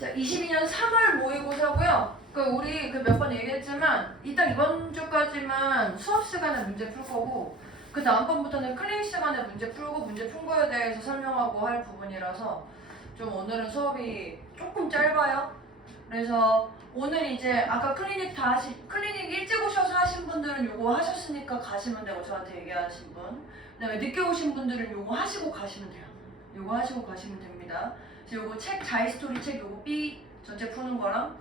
자, 22년 3월 모의고사고요. 우리 몇 번 얘기했지만 일단 이번 주까지만 수업 시간에 문제 풀 거고 그 다음번부터는 클리닉 시간에 문제 풀고 문제 푼 거에 대해서 설명하고 할 부분이라서 좀 오늘은 수업이 조금 짧아요. 그래서 오늘 이제 아까 클리닉 클리닉 일찍 오셔서 하신 분들은 요거 하셨으니까 가시면 되고 저한테 얘기하신 분, 그다음에 늦게 오신 분들은 요거 하시고 가시면 돼요. 요거 하시고 가시면 됩니다. 그래서 요거 책 자이스토리 책 요거 B 전체 푸는 거랑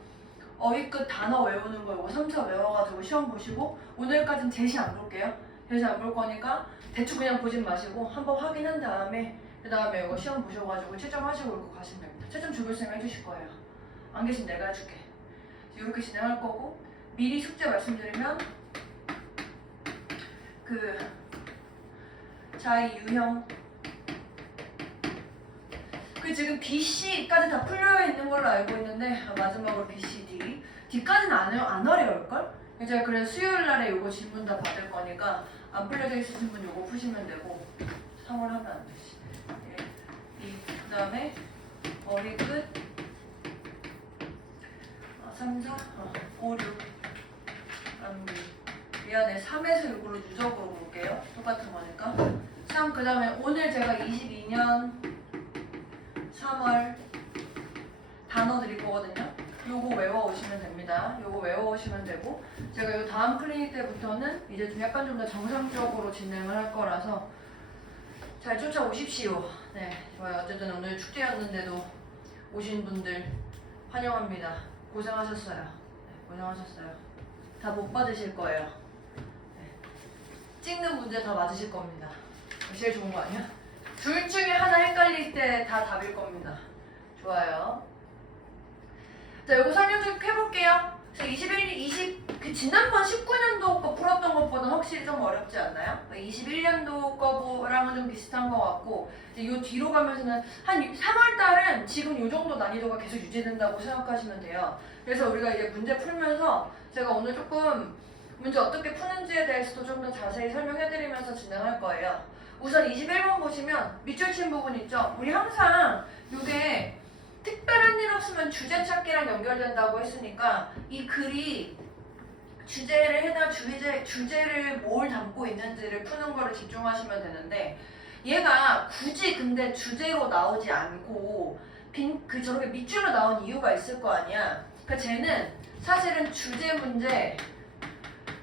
어휘 끝 단어 외우는 거 요거 3, 4 외워가지고 시험 보시고 오늘까지는 제시 안 볼게요. 제시 안 볼 거니까 대충 그냥 보진 마시고 한번 확인한 다음에 그 다음에 이거 시험 보셔가지고 채점하시고 이렇게 가시면 됩니다. 채점 조교쌤이 해주실 거예요. 안 계시면 내가 해줄게. 이렇게 진행할 거고 미리 숙제 말씀드리면 자의 유형 지금 B, C까지 다 풀려 있는 걸로 알고 있는데 마지막으로 B, C, D D까지는 안 어려울걸? 이제 그래서 수요일 날에 요거 질문 다 받을 거니까 안 풀려져 있으신 분 요거 푸시면 되고 3월 하면 안 되지. 그 다음에 어휘 끝 3, 4, 5, 6 미안해 3에서 6으로 누적으로 볼게요. 똑같은 거니까 3 그 다음에 오늘 제가 22년 3월 단어 드릴 거거든요. 요거 외워오시면 됩니다. 요거 외워오시면 되고 제가 요 다음 클리닉 때부터는 이제 좀 약간 좀 더 정상적으로 진행을 할 거라서 잘 쫓아오십시오. 네, 좋아요. 어쨌든 오늘 축제였는데도 오신 분들 환영합니다. 고생하셨어요. 네, 고생하셨어요. 다 못 받으실 거예요. 네. 찍는 문제 다 맞으실 겁니다. 제일 좋은 거 아니야? 둘 중에 하나 헷갈릴 때 다 답일 겁니다. 좋아요. 자, 요거 설명 좀 해볼게요. 지난번 19년도 거 풀었던 것보다 확실히 좀 어렵지 않나요? 21년도 거랑은 좀 비슷한 것 같고 요 뒤로 가면서는 한 3월달은 지금 요 정도 난이도가 계속 유지된다고 생각하시면 돼요. 그래서 우리가 이제 문제 풀면서 제가 오늘 조금 문제 어떻게 푸는지에 대해서도 좀 더 자세히 설명해드리면서 진행할 거예요. 우선 21번 보시면 밑줄 친 부분 있죠? 우리 항상 요게 특별한 일 없으면 주제 찾기랑 연결된다고 했으니까 이 글이 주제를 뭘 담고 있는지를 푸는 거를 집중하시면 되는데 얘가 굳이 근데 주제로 나오지 않고 저렇게 밑줄로 나온 이유가 있을 거 아니야. 그러니까 쟤는 사실은 주제 문제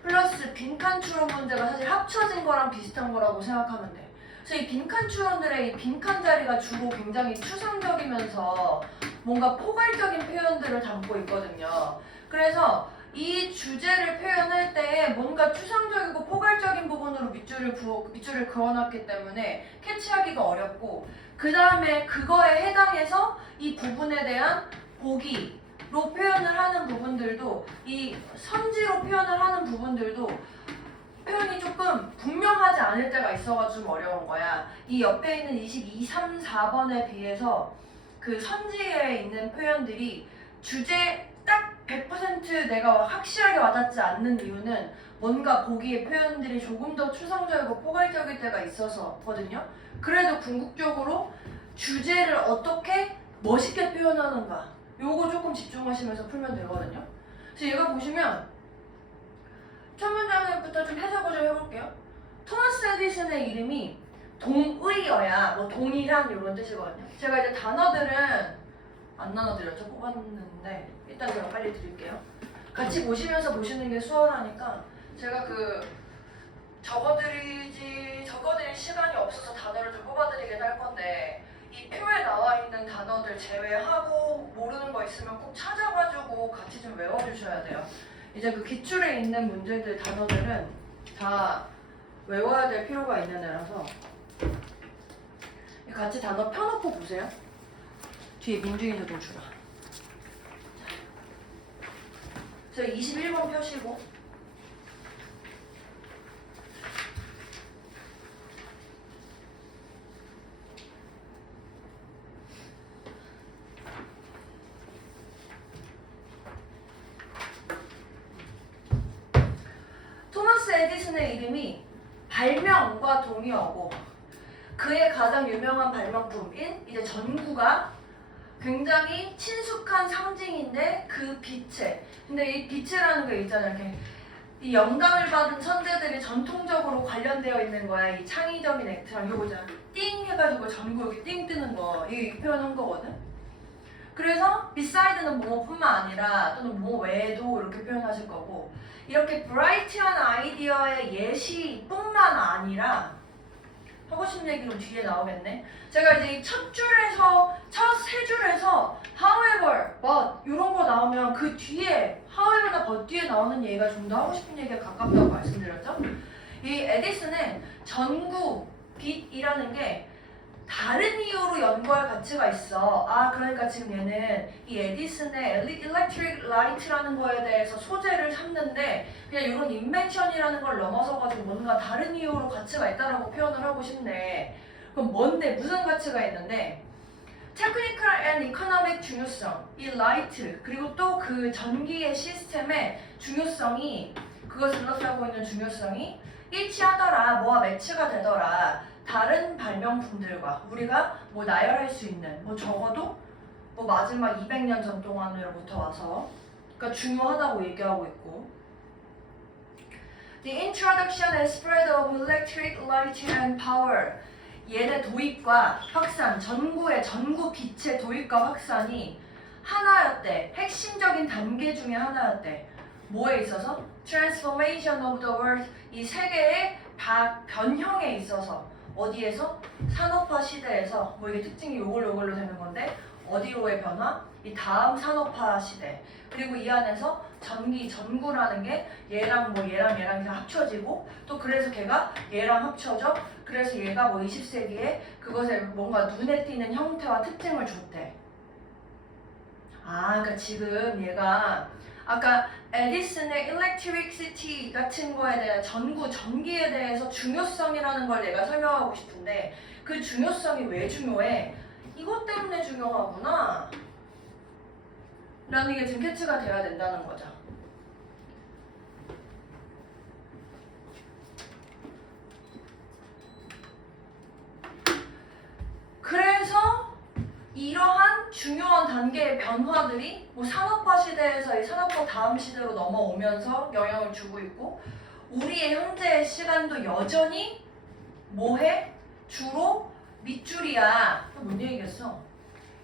플러스 빈칸 추론 문제가 사실 합쳐진 거랑 비슷한 거라고 생각하면 돼. 그래서 이 빈칸 추론들의 이 빈칸 자리가 주로 굉장히 추상적이면서 뭔가 포괄적인 표현들을 담고 있거든요. 그래서 이 주제를 표현할 때 뭔가 추상적이고 포괄적인 부분으로 밑줄을 그어놨기 때문에 캐치하기가 어렵고 그 다음에 그거에 해당해서 이 부분에 대한 보기로 표현을 하는 부분들도 이 선지로 표현을 하는 부분들도 표현이 조금 분명하지 않을 때가 있어가지고 좀 어려운 거야. 이 옆에 있는 22, 3, 4번에 비해서 그 선지에 있는 표현들이 주제 딱 100% 내가 확실하게 와닿지 않는 이유는 뭔가 보기의 표현들이 조금 더 추상적이고 포괄적일 때가 있어서거든요. 그래도 궁극적으로 주제를 어떻게 멋있게 표현하는가 요거 조금 집중하시면서 풀면 되거든요. 그래서 얘가 보시면 첫 문장부터 좀 해석을 좀 해볼게요. 토마스 에디슨의 이름이 동의어야 뭐 동일한 이런 뜻이거든요. 제가 이제 단어들은 안 나눠드렸죠? 뽑았는데 일단 제가 빨리 드릴게요. 같이 보시면서 보시는 게 수월하니까 제가 적어드릴 시간이 없어서 단어를 좀 뽑아드리긴 할 건데 이 표에 나와 있는 단어들 제외하고 모르는 거 있으면 꼭 찾아가지고 같이 좀 외워주셔야 돼요. 이제 그 기출에 있는 문제들 단어들은 다 외워야 될 필요가 있는 애라서 같이 단어 펴놓고 보세요. 뒤에 민중이도 좀 주라. 자, 21번 펴시고 토마스 에디슨의 이름이 발명과 동의어고 그의 가장 유명한 발명품인 이제 전구가 굉장히 친숙한 상징인데 그 빛에 근데 이 빛이라는 게 있잖아요. 이렇게 이 영감을 받은 천재들이 전통적으로 관련되어 있는 거야. 이 창의적인 액트랑 이거 보자. 띵 해가지고 전구 여기 띵 뜨는 거 이 표현한 거거든. 그래서 beside는 뭐뿐만 아니라 또는 뭐 외에도 이렇게 표현하실 거고 이렇게 브라이트한 아이디어의 예시뿐만 아니라 하고 싶은 얘기는 뒤에 나오겠네. 제가 이제 첫 줄에서 첫 세 줄에서 however, but 이런 거 나오면 그 뒤에 however나 but 뒤에 나오는 얘기가 좀 더 하고 싶은 얘기가 가깝다고 말씀드렸죠. 이 에디슨은 전구, 빛이라는 게 다른 이유로 연구할 가치가 있어. 아 그러니까 지금 얘는 이 에디슨의 electric light라는 거에 대해서 소재를 삼는데 그냥 이런 인벤션이라는 걸 넘어서 가지고 뭔가 다른 이유로 가치가 있다라고 표현을 하고 싶네. 그럼 뭔데 무슨 가치가 있는데 technical and economic 중요성, 이 light 그리고 또 그 전기의 시스템의 중요성이 그것을 일러스트하고 있는 중요성이 일치하더라. 뭐와 매치가 되더라. 다른 발명품들과 우리가 뭐 나열할 수 있는 뭐 적어도 뭐 마지막 200년 전 동안으로부터 와서 그러니까 중요하다고 얘기하고 있고 The introduction and spread of electric light and power 얘네 도입과 확산, 전구의 전구 빛의 도입과 확산이 하나였대. 핵심적인 단계 중에 하나였대. 뭐에 있어서? Transformation of the world 이 세계의 변형에 있어서 어디에서? 산업화 시대에서 뭐 이게 특징이 요걸로 되는 건데 어디로의 변화? 이 다음 산업화 시대 그리고 이 안에서 전구라는 게 얘랑 얘랑 다 합쳐지고 또 그래서 걔가 얘랑 합쳐져 그래서 얘가 뭐 20세기에 그것에 뭔가 눈에 띄는 형태와 특징을 줬대. 아 그러니까 지금 얘가 아까 에디슨의 electricity 같은 거에 대한 전기에 대해서 중요성이라는 걸 내가 설명하고 싶은데 그 중요성이 왜 중요해? 이것 때문에 중요하구나 라는 게 지금 캐치가 돼야 된다는 거죠. 그래서 이러한 중요한 단계의 변화들이 뭐 산업화 시대에서 이 산업화 다음 시대로 넘어오면서 영향을 주고 있고 우리의 현재의 시간도 여전히 뭐해? 주로 밑줄이야. 뭔 얘기겠어?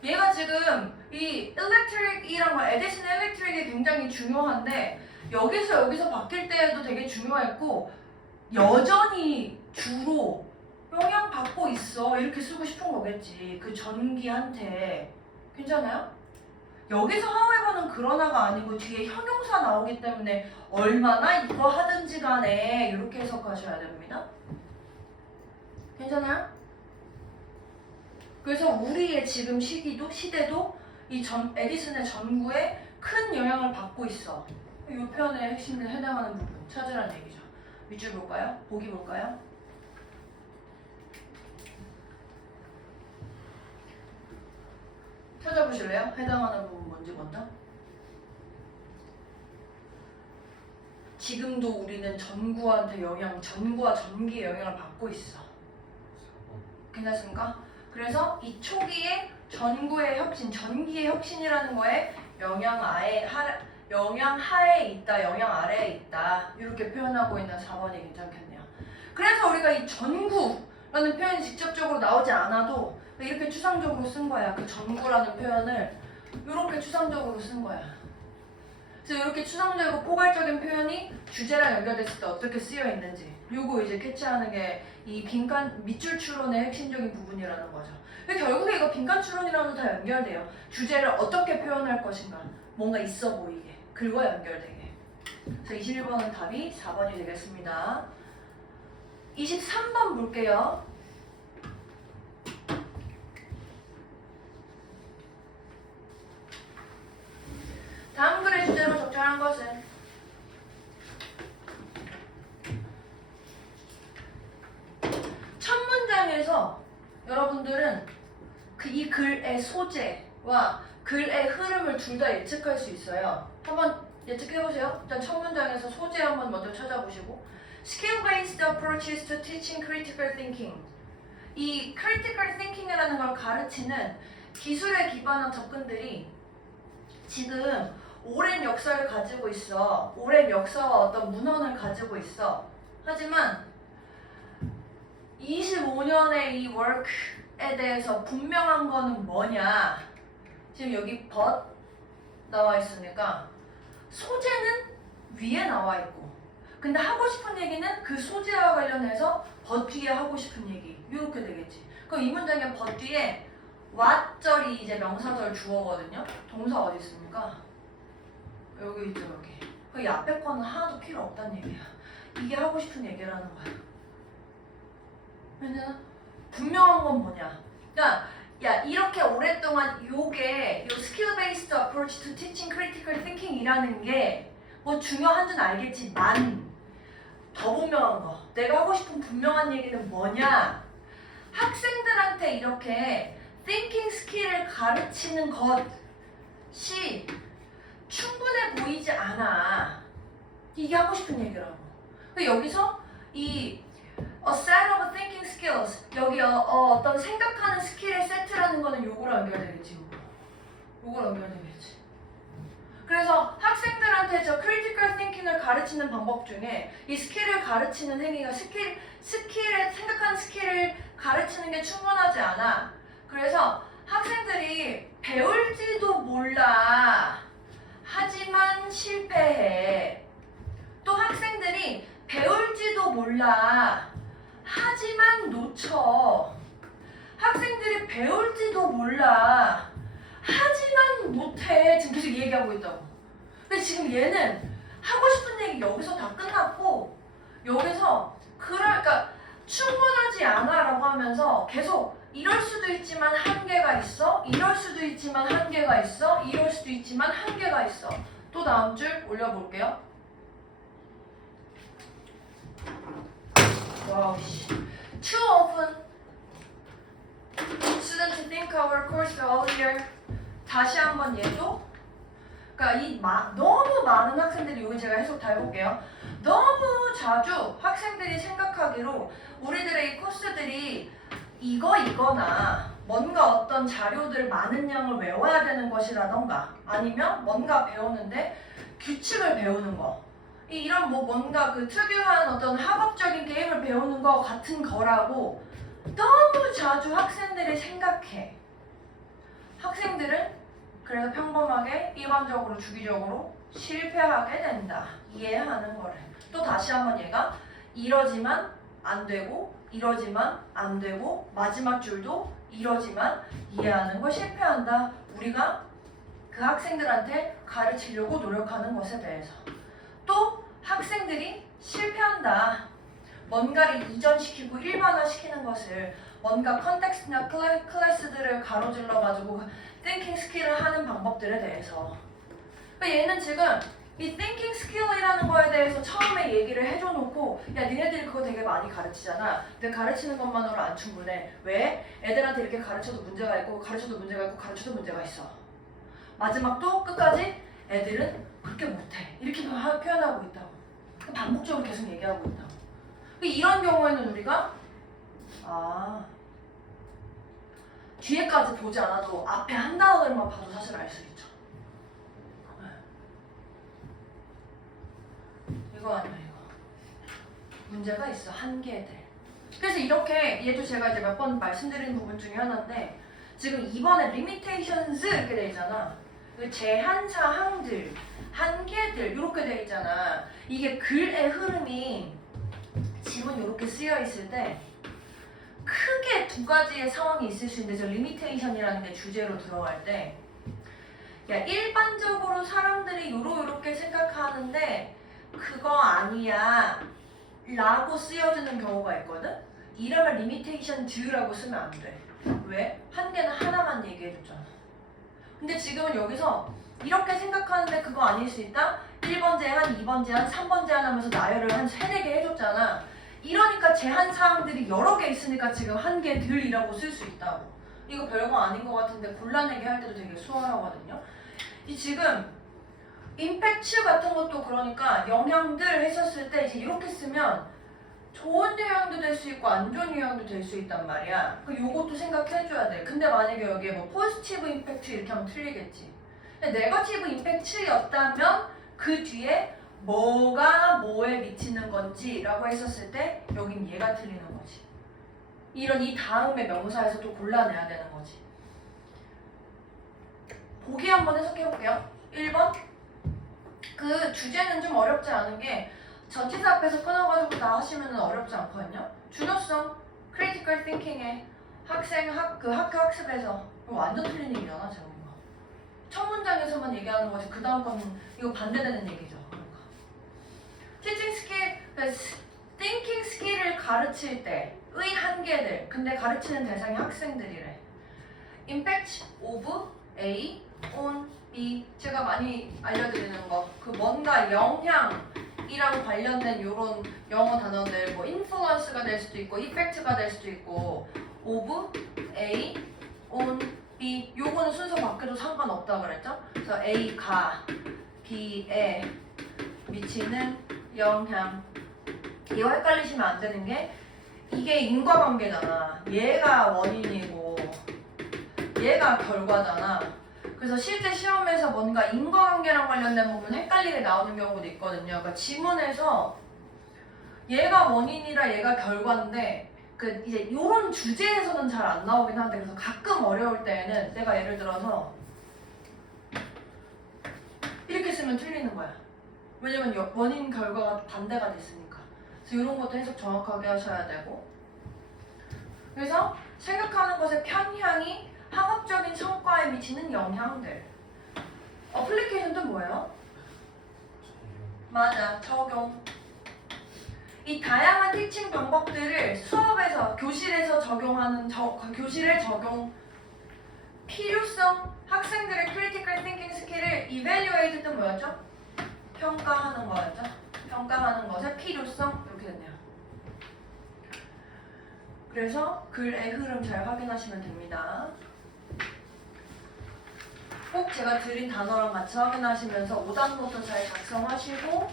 얘가 지금 이 electric이란 거 에디슨의 electric이 굉장히 중요한데 여기서 바뀔 때에도 되게 중요했고 여전히 주로 영향받고 있어 이렇게 쓰고 싶은 거겠지 그 전기한테. 괜찮아요? 여기서 however는 그러나가 아니고 뒤에 형용사 나오기 때문에 얼마나 이거 하든지 간에 이렇게 해석하셔야 됩니다. 괜찮아요? 그래서 우리의 지금 시대도 이 에디슨의 전구에 큰 영향을 받고 있어. 이 표현의 핵심에 해당하는 부분 찾으라는 얘기죠. 밑줄 볼까요? 보기 볼까요? 찾아보실래요? 해당하는 부분 뭔지 먼저? 지금도 우리는 전구와 전기의 영향을 받고 있어. 괜찮습니까? 그래서 이 초기에 전기의 혁신이라는 거에 영향 하에 있다, 영향 아래에 있다 이렇게 표현하고 있는 4번이 괜찮겠네요. 그래서 우리가 이 전구라는 표현이 직접적으로 나오지 않아도 이렇게 추상적으로 쓴 거야. 그 전구라는 표현을 이렇게 추상적으로 쓴 거야. 그래서 이렇게 추상적이고 포괄적인 표현이 주제랑 연결됐을 때 어떻게 쓰여 있는지 요거 이제 캐치하는 게 이 빈칸 밑줄 추론의 핵심적인 부분이라는 거죠. 근데 결국에 이거 빈칸 추론이랑도 다 연결돼요. 주제를 어떻게 표현할 것인가 뭔가 있어 보이게 글과 연결되게. 그래서 21번은 답이 4번이 되겠습니다. 23번 볼게요. 다음 글의 주제로 적절한 것은 첫 문장에서 여러분들은 이 글의 소재와 글의 흐름을 둘 다 예측할 수 있어요. 한번 예측해보세요. 일단 첫 문장에서 소재 한번 먼저 찾아보시고 Skill-based approaches to teaching critical thinking 이 critical thinking이라는 걸 가르치는 기술에 기반한 접근들이 지금 오랜 역사를 가지고 있어. 오랜 역사와 어떤 문헌을 가지고 있어. 하지만 25년의 이 워크에 대해서 분명한 거는 뭐냐? 지금 여기 but 나와 있으니까 소재는 위에 나와 있고, 근데 하고 싶은 얘기는 그 소재와 관련해서 but 뒤에 하고 싶은 얘기 이렇게 되겠지. 그럼 이 문장에 but 뒤에 what절이 이제 명사절 주어거든요. 동사 어디 있습니까? 여기 있죠, 여기. 그 앞에 거는 하나도 필요 없다는 얘기야. 이게 하고 싶은 얘기라는 거야. 왜냐면 분명한 건 뭐냐? 그러니까 야, 이렇게 오랫동안 요게 요 skill based approach to teaching critical thinking이라는 게 뭐 중요한 줄 알겠지만 더 분명한 거, 내가 하고 싶은 분명한 얘기는 뭐냐? 학생들한테 이렇게 thinking skill을 가르치는 것이 충분해 보이지 않아. 이게 하고 싶은 얘기라고. 여기서 이 a set of thinking skills, 여기 어떤 생각하는 스킬의 세트라는 거는 요거랑 연결되겠지. 요거랑 연결되겠지. 그래서 학생들한테 저 critical thinking을 가르치는 방법 중에 이 스킬을 가르치는 행위가 스킬의 생각하는 스킬을 가르치는 게 충분하지 않아. 그래서 학생들이 배울지도 몰라. 하지만 실패해. 또 학생들이 배울지도 몰라. 하지만 놓쳐. 학생들이 배울지도 몰라. 하지만 못해. 지금 계속 얘기하고 있다고. 근데 지금 얘는 하고 싶은 얘기 여기서 다 끝났고, 여기서 그러니까 충분하지 않아 라고 하면서 계속 이럴 수도 있지만 한계가 있어, 이럴 수도 있지만 한계가 있어, 이럴 수도 있지만 한계가 있어. 또 다음 줄 올려볼게요. 와우 씨. Too often students think our course earlier. 다시 한번 얘도. 그러니까 이 너무 많은 학생들이, 여기 제가 해석 다 해볼게요. 너무 자주 학생들이 생각하기로 우리들의 이 코스들이 이거나 뭔가 어떤 자료들 많은 양을 외워야 되는 것이라던가 아니면 뭔가 배우는데 규칙을 배우는 거, 이런 뭐 뭔가 그 특유한 어떤 학업적인 게임을 배우는 거 같은 거라고 너무 자주 학생들이 생각해. 학생들은 그래서 평범하게 일반적으로 주기적으로 실패하게 된다. 이해하는 거를. 또 다시 한번 얘가 이러지만 안 되고 이러지만 안 되고 마지막 줄도 이러지만 이해하는 걸 실패한다. 우리가 그 학생들한테 가르치려고 노력하는 것에 대해서. 또 학생들이 실패한다. 뭔가를 이전시키고 일반화시키는 것을, 뭔가 컨텍스트나 클래스들을 가로질러 가지고 thinking skill을 하는 방법들에 대해서. 그러니까 얘는 지금 이 thinking skill이라는 거에 대해서 처음에 얘기를 해줘놓고, 야 니네들이 그거 되게 많이 가르치잖아. 근데 가르치는 것만으로 안 충분해. 왜? 애들한테 이렇게 가르쳐도 문제가 있고 가르쳐도 문제가 있고 가르쳐도 문제가 있어. 마지막도 끝까지 애들은 그렇게 못해. 이렇게 표현하고 있다고. 반복적으로 계속 얘기하고 있다고. 이런 경우에는 우리가 뒤에까지 보지 않아도 앞에 한 단어들만 봐도 사실 알 수 있죠. 이거 아니야 이거. 문제가 있어. 한계들. 그래서 이렇게 얘도 제가 이제 몇 번 말씀드린 부분 중에 하나인데, 지금 이번에 limitations 이렇게 돼 있잖아. 그 제한 사항들, 한계들 이렇게 돼 있잖아. 이게 글의 흐름이 지문 이렇게 쓰여 있을 때 크게 두 가지의 상황이 있을 수 있는데, 저 limitation이라는 게 주제로 들어갈 때, 야 일반적으로 사람들이 요렇게 생각하는데 그거 아니야 라고 쓰여지는 경우가 있거든. 이러면 limitation do라고 쓰면 안 돼. 왜? 한계는 하나만 얘기해줬잖아. 근데 지금은 여기서 이렇게 생각하는데 그거 아닐 수 있다? 1번 제한, 2번 제한, 3번 제한 하면서 나열을 한 3, 4개 해줬잖아. 이러니까 제한 사항들이 여러 개 있으니까 지금 한계들이라고 쓸 수 있다고. 이거 별거 아닌 것 같은데 골라내기 할 때도 되게 수월하거든요. 이 지금 임팩트 같은 것도 그러니까 영향들 했었을 때 이제 이렇게 쓰면 좋은 유형도 될 수 있고 안 좋은 유형도 될 수 있단 말이야. 그 요것도 생각해줘야 돼. 근데 만약에 여기에 뭐 포지티브 임팩트 이렇게 하면 틀리겠지. 근데 네거티브 임팩트였다면 그 뒤에 뭐가 뭐에 미치는 건지 라고 했었을 때 여긴 얘가 틀리는 거지. 이런 이 다음에 명사에서 또 골라내야 되는 거지. 보기 한번 해석해볼게요. 1번. 그 주제는 좀 어렵지 않은 게 전치사 앞에서 끊어가지고 다 하시면 어렵지 않거든요. 중요성, critical thinking에 학교 학습에서 이거 완전 틀린 얘기잖아, 제가. 첫 문장에서만 얘기하는 거지. 그 다음 건 이거 반대되는 얘기죠. 그러니까. teaching skill, thinking skill을 가르칠 때의 한계들. 근데 가르치는 대상이 학생들이래. impact of A on B. 제가 많이 알려드리는 거. 그 뭔가 영향이랑 관련된 이런 영어 단어들, 뭐 influence가 될 수도 있고, effect가 될 수도 있고, of A on B. 요거는 순서 바뀌어도 상관없다 그랬죠? 그래서 A가 B에 미치는 영향. 이거 헷갈리시면 안 되는 게 이게 인과관계잖아. 얘가 원인이고 얘가 결과잖아. 그래서 실제 시험에서 뭔가 인과관계랑 관련된 부분 헷갈리게 나오는 경우도 있거든요. 그러니까 지문에서 얘가 원인이라 얘가 결과인데 그 이제 이런 주제에서는 잘 안 나오긴 한데 그래서 가끔 어려울 때에는 내가 예를 들어서 이렇게 쓰면 틀리는 거야. 왜냐면 원인 결과가 반대가 됐으니까. 그래서 이런 것도 해석 정확하게 하셔야 되고. 그래서 생각하는 것의 편향이 학업적인 성과에 미치는 영향들. 어플리케이션도 뭐예요? 맞아, 적용. 이 다양한 티칭 방법들을 수업에서, 교실에서 적용하는, 교실에 적용, 필요성, 학생들의 critical thinking 스킬을 evaluate도 뭐였죠? 평가하는 거였죠? 평가하는 것의 필요성, 이렇게 됐네요. 그래서 글의 흐름 잘 확인하시면 됩니다. 꼭 제가 드린 단어랑 같이 확인하시면서 오답노트 잘 작성하시고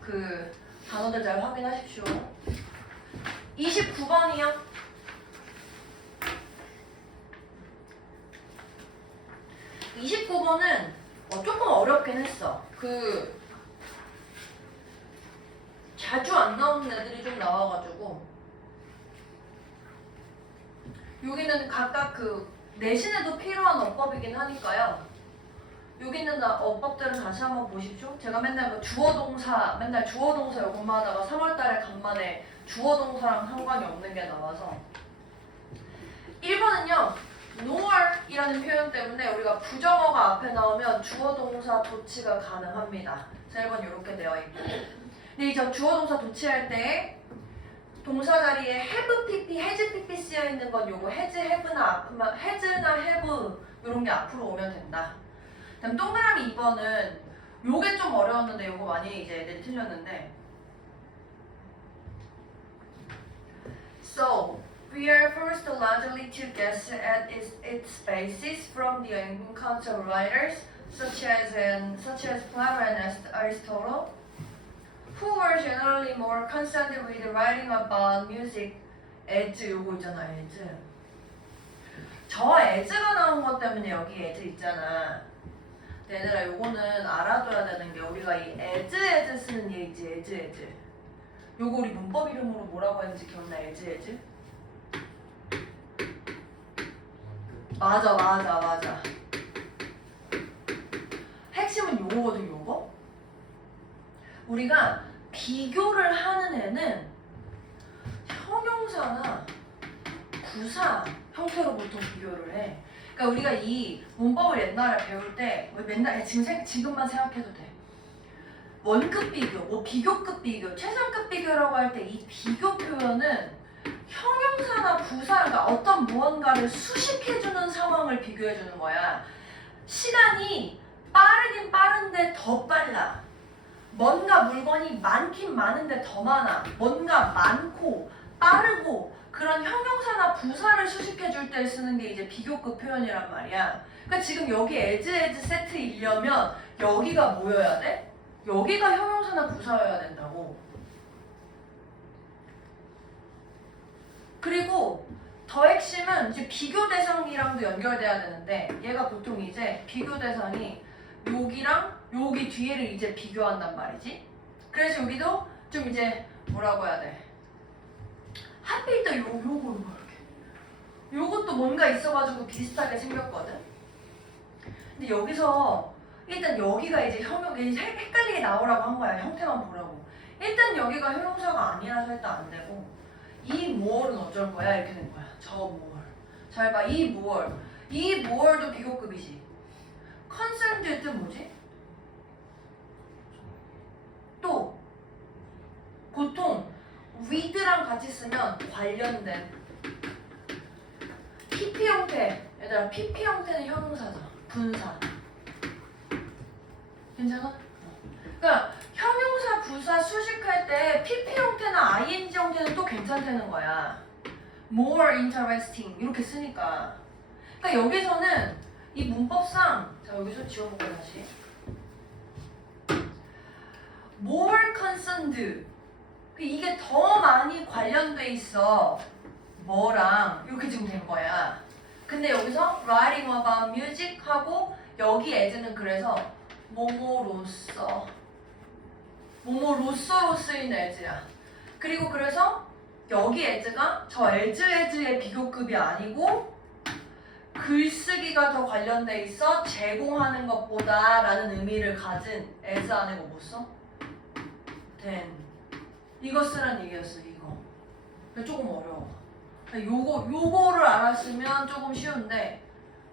그 단어들 잘 확인하십시오. 29번이요. 29번은 조금 어렵긴 했어. 그 자주 안 나오는 애들이 좀 나와가지고 여기는 각각 그 내신에도 필요한 어법이긴 하니까요. 여기 있는 어법들은 다시 한번 보십시오. 제가 맨날 그 주어동사, 맨날 주어동사 요것만 하다가 3월달에 간만에 주어동사랑 상관이 없는 게 나와서 1번은요. nor이라는 표현 때문에 우리가 부정어가 앞에 나오면 주어동사 도치가 가능합니다. 자, 1번 이렇게 되어 있고 근데 저 주어동사 도치할 때 동사 자리에 have pp, has pp 쓰여 있는 건 요거 has, have나 have 이런 게 앞으로 오면 된다. 그다음 동그라미 2번은 요게 좀 어려웠는데 요거 많이 이제 애들이 틀렸는데 So, we are first largely to guess at its basis from the encounter of writers such as Plato and Aristotle who were generally more concerned with writing about music as 요거 있잖아, as 저 as가 나온 것 때문에 여기 as 있잖아. 얘들아 요거는 알아둬야 되는 게 우리가 이 as 쓰는 얘기지 as 요거 우리 문법 이름으로 뭐라고 했는지 기억나? as 맞아 핵심은 요거거든. 요거 우리가 비교를 하는 애는 형용사나 부사 형태로 보통 비교를 해. 그러니까 우리가 이 문법을 옛날에 배울 때 맨날 지금만 생각해도 돼. 원급 비교, 뭐 비교급 비교, 최상급 비교라고 할 때 이 비교 표현은 형용사나 부사, 그러니까 어떤 무언가를 수식해주는 상황을 비교해주는 거야. 시간이 빠르긴 빠른데 더 빨라. 뭔가 물건이 많긴 많은데 더 많아. 뭔가 많고 빠르고 그런 형용사나 부사를 수식해줄 때 쓰는 게 이제 비교급 표현이란 말이야. 그러니까 지금 여기 as 세트이려면 여기가 뭐여야 돼? 여기가 형용사나 부사여야 된다고. 그리고 더 핵심은 이제 비교 대상이랑도 연결돼야 되는데 얘가 보통 이제 비교 대상이 여기랑 여기 뒤에를 이제 비교한단 말이지. 그래서 여기도 좀 이제 뭐라고 해야 돼? 하필 또 요거 이렇게. 요것도 뭔가 있어가지고 비슷하게 생겼거든. 근데 여기서 일단 여기가 이제 헷갈리게 나오라고 한 거야. 형태만 보라고. 일단 여기가 형용사가 아니라서 일단 안 되고 이 more는 어쩔 거야? 이렇게 된 거야. 저 more. 잘 봐. 이 more도 비교급이지. concerned의 뜻 뭐지? 또 보통 with랑 같이 쓰면 관련된 PP 형태. 얘들아 PP 형태는 형용사잖아. 분사. 괜찮아? 그러니까 형용사, 부사, 수식할 때 PP 형태나 ING 형태는 또 괜찮다는 거야. More interesting 이렇게 쓰니까. 그러니까 여기서는 이 문법상 자 여기서 지워볼까 다시. More concerned 이게 더 많이 관련돼 있어. 뭐랑 이렇게 지금 된 거야. 근데 여기서 writing about music 하고 여기 as는 그래서 뭐뭐로서로 쓰인 as야. 그리고 그래서 여기 as가 저 as의 비교급이 아니고 글쓰기가 더 관련돼 있어 제공하는 것보다 라는 의미를 가진 as 안에 뭐 써? then 이거 쓰란 얘기였어. 이거 조금 어려워. 요거를 알았으면 조금 쉬운데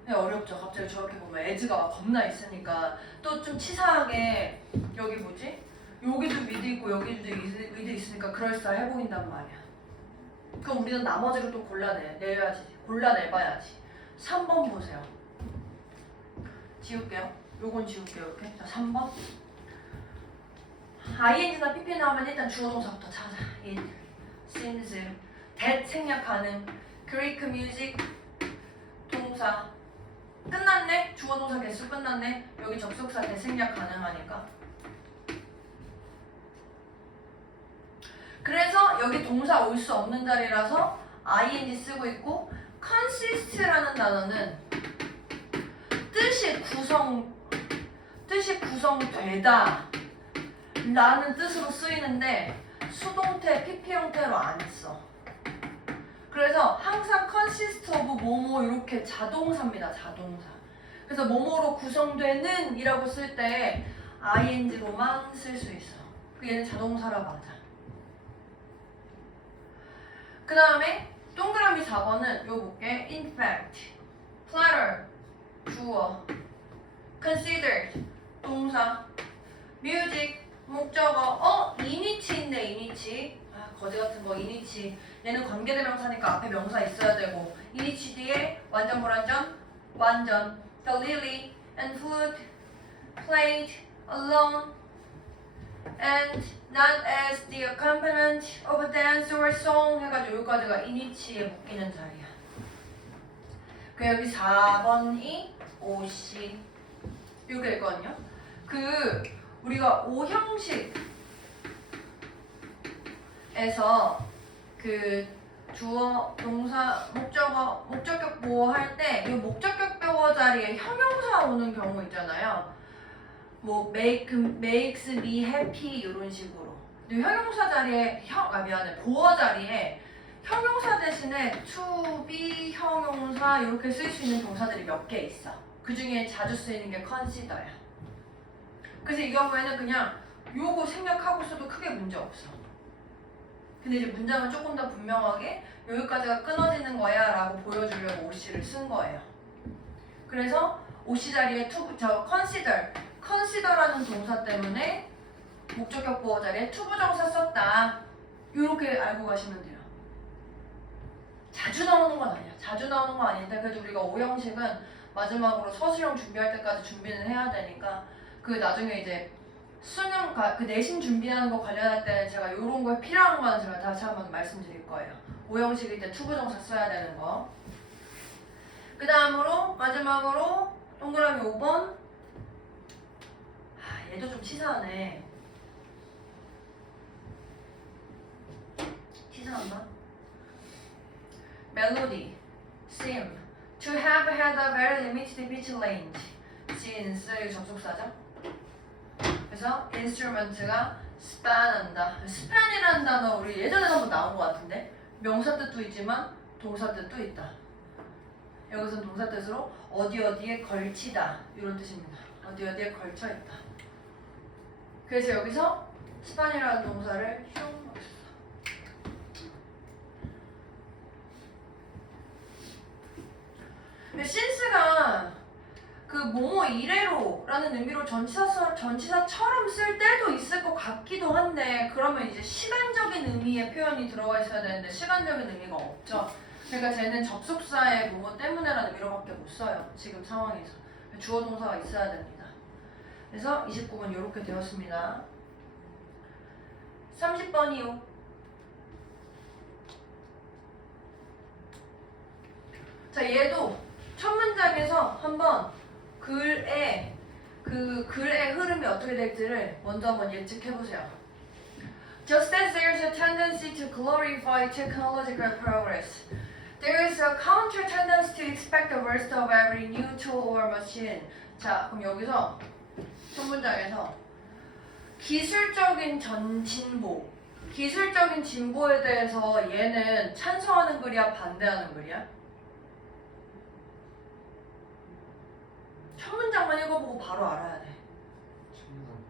어렵죠. 갑자기 저렇게 보면 as가 막 겁나 있으니까 또 좀 치사하게 여기 뭐지? 여기도 위드 있고 여기도 위드 있으니까 그럴싸해 보인단 말이야. 그럼 우리는 나머지를 또 골라내봐야지. 3번 보세요. 지울게요. 요건 지울게요. 이렇게. 자, 3번. ing나 pp 나오면 일단 주어 동사부터 찾아. it, since, that 생략 가능, Greek music 동사 끝났네? 주어 동사 개수 끝났네? 여기 접속사 that 생략 가능하니까. 그래서 여기 동사 올 수 없는 자리라서 ing 쓰고 있고 consist라는 단어는 뜻이 구성되다 라는 뜻으로 쓰이는데 수동태, PP 형태로 안 써. 그래서 항상 consist of 뭐뭐 이렇게 자동사입니다. 자동사. 그래서 뭐뭐로 구성되는 이라고 쓸 때 ing로만 쓸 수 있어. 얘는 자동사라 맞아. 그 다음에 동그라미 4번은 요 볼게. In fact, platter, 주어, considered, 동사, music, 목적어, 이니치 있네. 이니치. 아, 거지 같은 거 이니치. 얘는 관계대명사니까 앞에 명사 있어야 되고 이니치 뒤에 완전 불완전? 완전. The lily and flute played alone and not as the accompaniment of a dance or song 해가지고 여기까지가 이니치에 묶이는 자리야. 그 여기 4번이 OC 이렇게 있거든요. 우리가 오형식에서 주어, 동사, 목적격 보호 할 때 이 목적격 보호 자리에 형용사 오는 경우 있잖아요. 뭐 makes me happy 이런 식으로. 근데 형용사 자리에 보어 자리에 형용사 대신에 to be 형용사 이렇게 쓸 수 있는 동사들이 몇 개 있어. 그 중에 자주 쓰이는 게 consider야. 그래서 이 경우에는 그냥 요거 생략하고 써도 크게 문제 없어. 근데 이제 문장은 조금 더 분명하게 여기까지가 끊어지는 거야 라고 보여주려고 OC를 쓴 거예요. 그래서 OC 자리에 consider라는 동사 때문에 목적격 보호 자리에 투부정사 썼다. 이렇게 알고 가시면 돼요. 자주 나오는 건 아니야. 자주 나오는 건 아닌데 그래도 우리가 오형식은 마지막으로 서술형 준비할 때까지 준비는 해야 되니까 나중에 이제 수능 내신 준비하는 거 관련할 때는 제가 이런 거에 필요한 거는 제가 다시 한번 말씀드릴 거예요. 오형식일 때 투부정사 써야 되는 거. 그 다음으로 마지막으로 동그라미 5번. 얘도 좀 치사하네. 치사한가? melody, seem, to have had a very limited pitch range. since 이 접속사죠. 그래서 instrument가 span한다. span이라는 단어 우리 예전에 한번 나온 것 같은데 명사 뜻도 있지만 동사 뜻도 있다. 여기서 동사 뜻으로 어디 어디에 걸치다 이런 뜻입니다. 어디 어디에 걸쳐 있다. 그래서 여기서 span이라는 동사를 슝 since가 그 뭐뭐 이래로라는 의미로 전치사처럼 쓸 때도 있을 것 같기도 한데 그러면 이제 시간적인 의미의 표현이 들어가 있어야 되는데 시간적인 의미가 없죠. 그러니까 쟤는 접속사의 뭐뭐 때문에라는 의미로밖에 못 써요. 지금 상황에서. 주어 동사가 있어야 됩니다. 그래서 29번 이렇게 되었습니다. 30번이요. 자, 얘도 첫 문장에서 한번 글의 흐름이 어떻게 될지를 먼저 한번 예측해보세요. Just as there's a tendency to glorify technological progress, there is a counter tendency to expect the worst of every new tool or machine. 자, 그럼 여기서 첫 문장에서 기술적인 진보, 기술적인 진보에 대해서 얘는 찬성하는 글이야, 반대하는 글이야? 첫 문장만 읽어보고 바로 알아야 돼.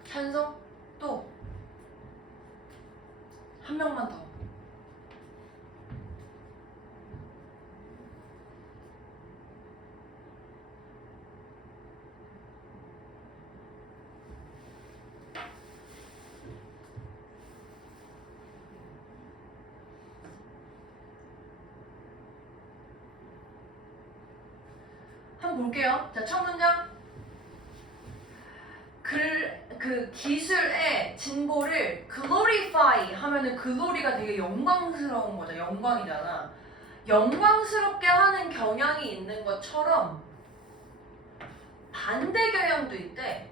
찬성? 또? 한 명만 더. 한번 볼게요. 자, 첫 문장. 그 기술의 진보를 glorify 하면은 글로리가 되게 영광스러운 거죠. 영광이잖아. 영광스럽게 하는 경향이 있는 것처럼 반대 경향도 있대.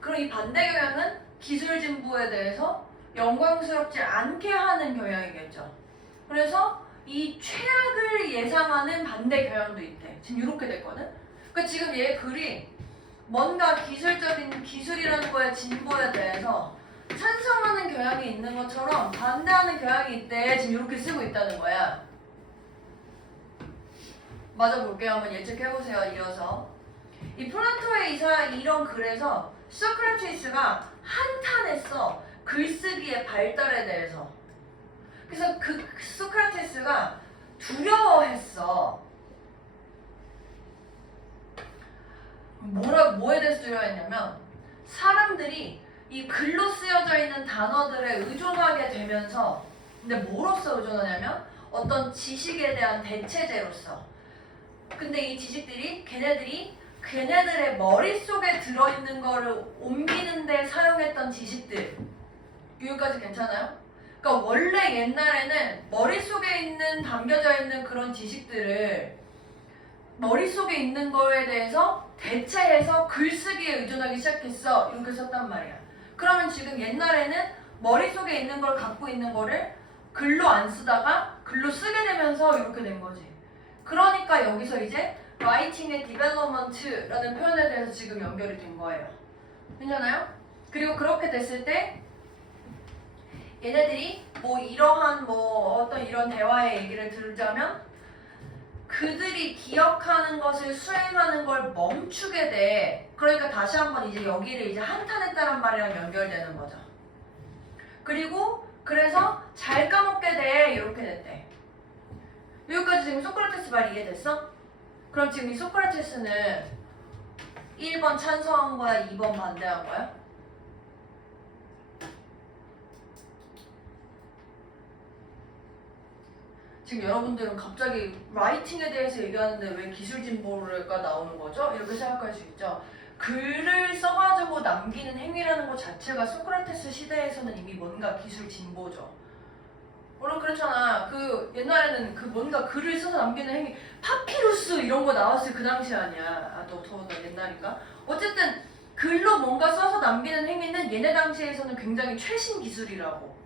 그럼 이 반대 경향은 기술 진보에 대해서 영광스럽지 않게 하는 경향이겠죠. 그래서 이 최악을 예상하는 반대 경향도 있대. 지금 이렇게 됐거든. 그러니까 지금 얘 글이 뭔가 기술이라는 거에 진보에 대해서 찬성하는 경향이 있는 것처럼 반대하는 경향이 있대. 지금 이렇게 쓰고 있다는 거야. 맞아 볼게요. 한번 예측해보세요. 이어서 이 플라토의 이런 글에서 소크라테스가 한탄했어. 글쓰기의 발달에 대해서. 그래서 그 소크라테스가 두려워했어. 뭐에 대해서 두려워했냐면 사람들이 이 글로 쓰여져 있는 단어들에 의존하게 되면서 근데 뭐로써 의존하냐면 어떤 지식에 대한 대체제로서 근데 이 지식들이 걔네들의 머릿속에 들어있는 거를 옮기는 데 사용했던 지식들 여기까지 괜찮아요? 그러니까 원래 옛날에는 머릿속에 담겨져 있는 그런 지식들을 머릿속에 있는 거에 대해서 대체해서 글쓰기에 의존하기 시작했어. 이렇게 썼단 말이야. 그러면 지금 옛날에는 머릿속에 있는 걸 갖고 있는 거를 글로 안 쓰다가 글로 쓰게 되면서 이렇게 된 거지. 그러니까 여기서 이제 writing의 development라는 표현에 대해서 지금 연결이 된 거예요. 괜찮아요? 그리고 그렇게 됐을 때 얘네들이 이러한 어떤 이런 대화의 얘기를 들자면 그들이 기억하는 것을 수행하는 걸 멈추게 돼. 그러니까 다시 한번 이제 여기를 이제 한탄했다는 말이랑 연결되는 거죠. 그리고 그래서 잘 까먹게 돼. 이렇게 됐대. 여기까지 지금 소크라테스 말 이해됐어? 그럼 지금 이 소크라테스는 1번 찬성한 거야? 2번 반대한 거야? 지금 여러분들은 갑자기 라이팅에 대해서 얘기하는데 왜 기술 진보가 나오는 거죠? 이렇게 생각할 수 있죠. 글을 써가지고 남기는 행위라는 것 자체가 소크라테스 시대에서는 이미 뭔가 기술 진보죠. 물론 그렇잖아. 옛날에는 뭔가 글을 써서 남기는 행위, 파피루스 이런 거 나왔을 그 당시 아니야. 너 옛날인가? 어쨌든 글로 뭔가 써서 남기는 행위는 얘네 당시에서는 굉장히 최신 기술이라고.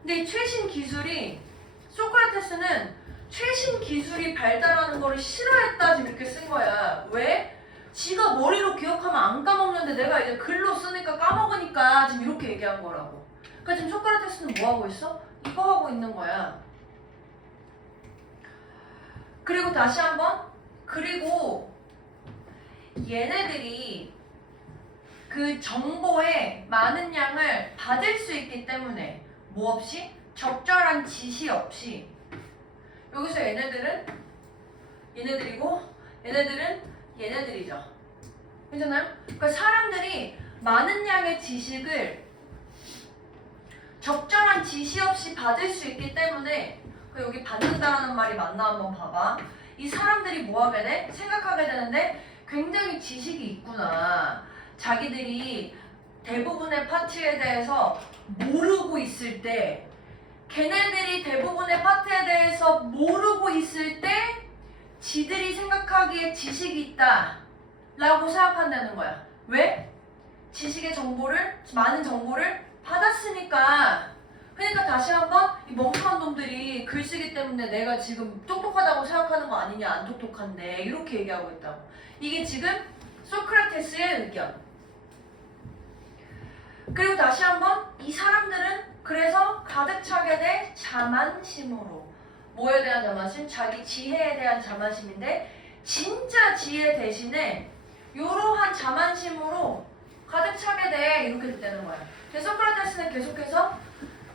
근데 이 최신 기술이 소크라테스는 최신 기술이 발달하는 거를 싫어했다 지금 이렇게 쓴 거야. 왜? 지가 머리로 기억하면 안 까먹는데 내가 이제 글로 쓰니까 까먹으니까 지금 이렇게 얘기한 거라고. 그러니까 지금 소크라테스는 뭐 하고 있어? 이거 하고 있는 거야. 그리고 다시 한번, 그리고 얘네들이 그 정보의 많은 양을 받을 수 있기 때문에 뭐 없이? 적절한 지시 없이. 여기서 얘네들이고 얘네들은 얘네들이죠. 괜찮아요? 그러니까 사람들이 많은 양의 지식을 적절한 지시 없이 받을 수 있기 때문에, 여기 받는다라는 말이 맞나 한번 봐봐. 이 사람들이 뭐 하게 돼? 생각하게 되는데 굉장히 지식이 있구나. 자기들이 대부분의 파트에 대해서 모르고 있을 때, 걔네들이 대부분의 파트에 대해서 모르고 있을 때 지들이 생각하기에 지식이 있다 라고 생각한다는 거야. 왜? 지식의 정보를, 많은 정보를 받았으니까. 그러니까 다시 한번 이 멍청한 놈들이 글쓰기 때문에 내가 지금 똑똑하다고 생각하는 거 아니냐, 안 똑똑한데, 이렇게 얘기하고 있다고. 이게 지금 소크라테스의 의견. 그리고 다시 한번 이 사람들은 그래서 가득 차게 돼 자만심으로. 뭐에 대한 자만심? 자기 지혜에 대한 자만심인데, 진짜 지혜 대신에 이러한 자만심으로 가득 차게 돼, 이렇게 되는 거야. 그래서 소크라테스는 계속해서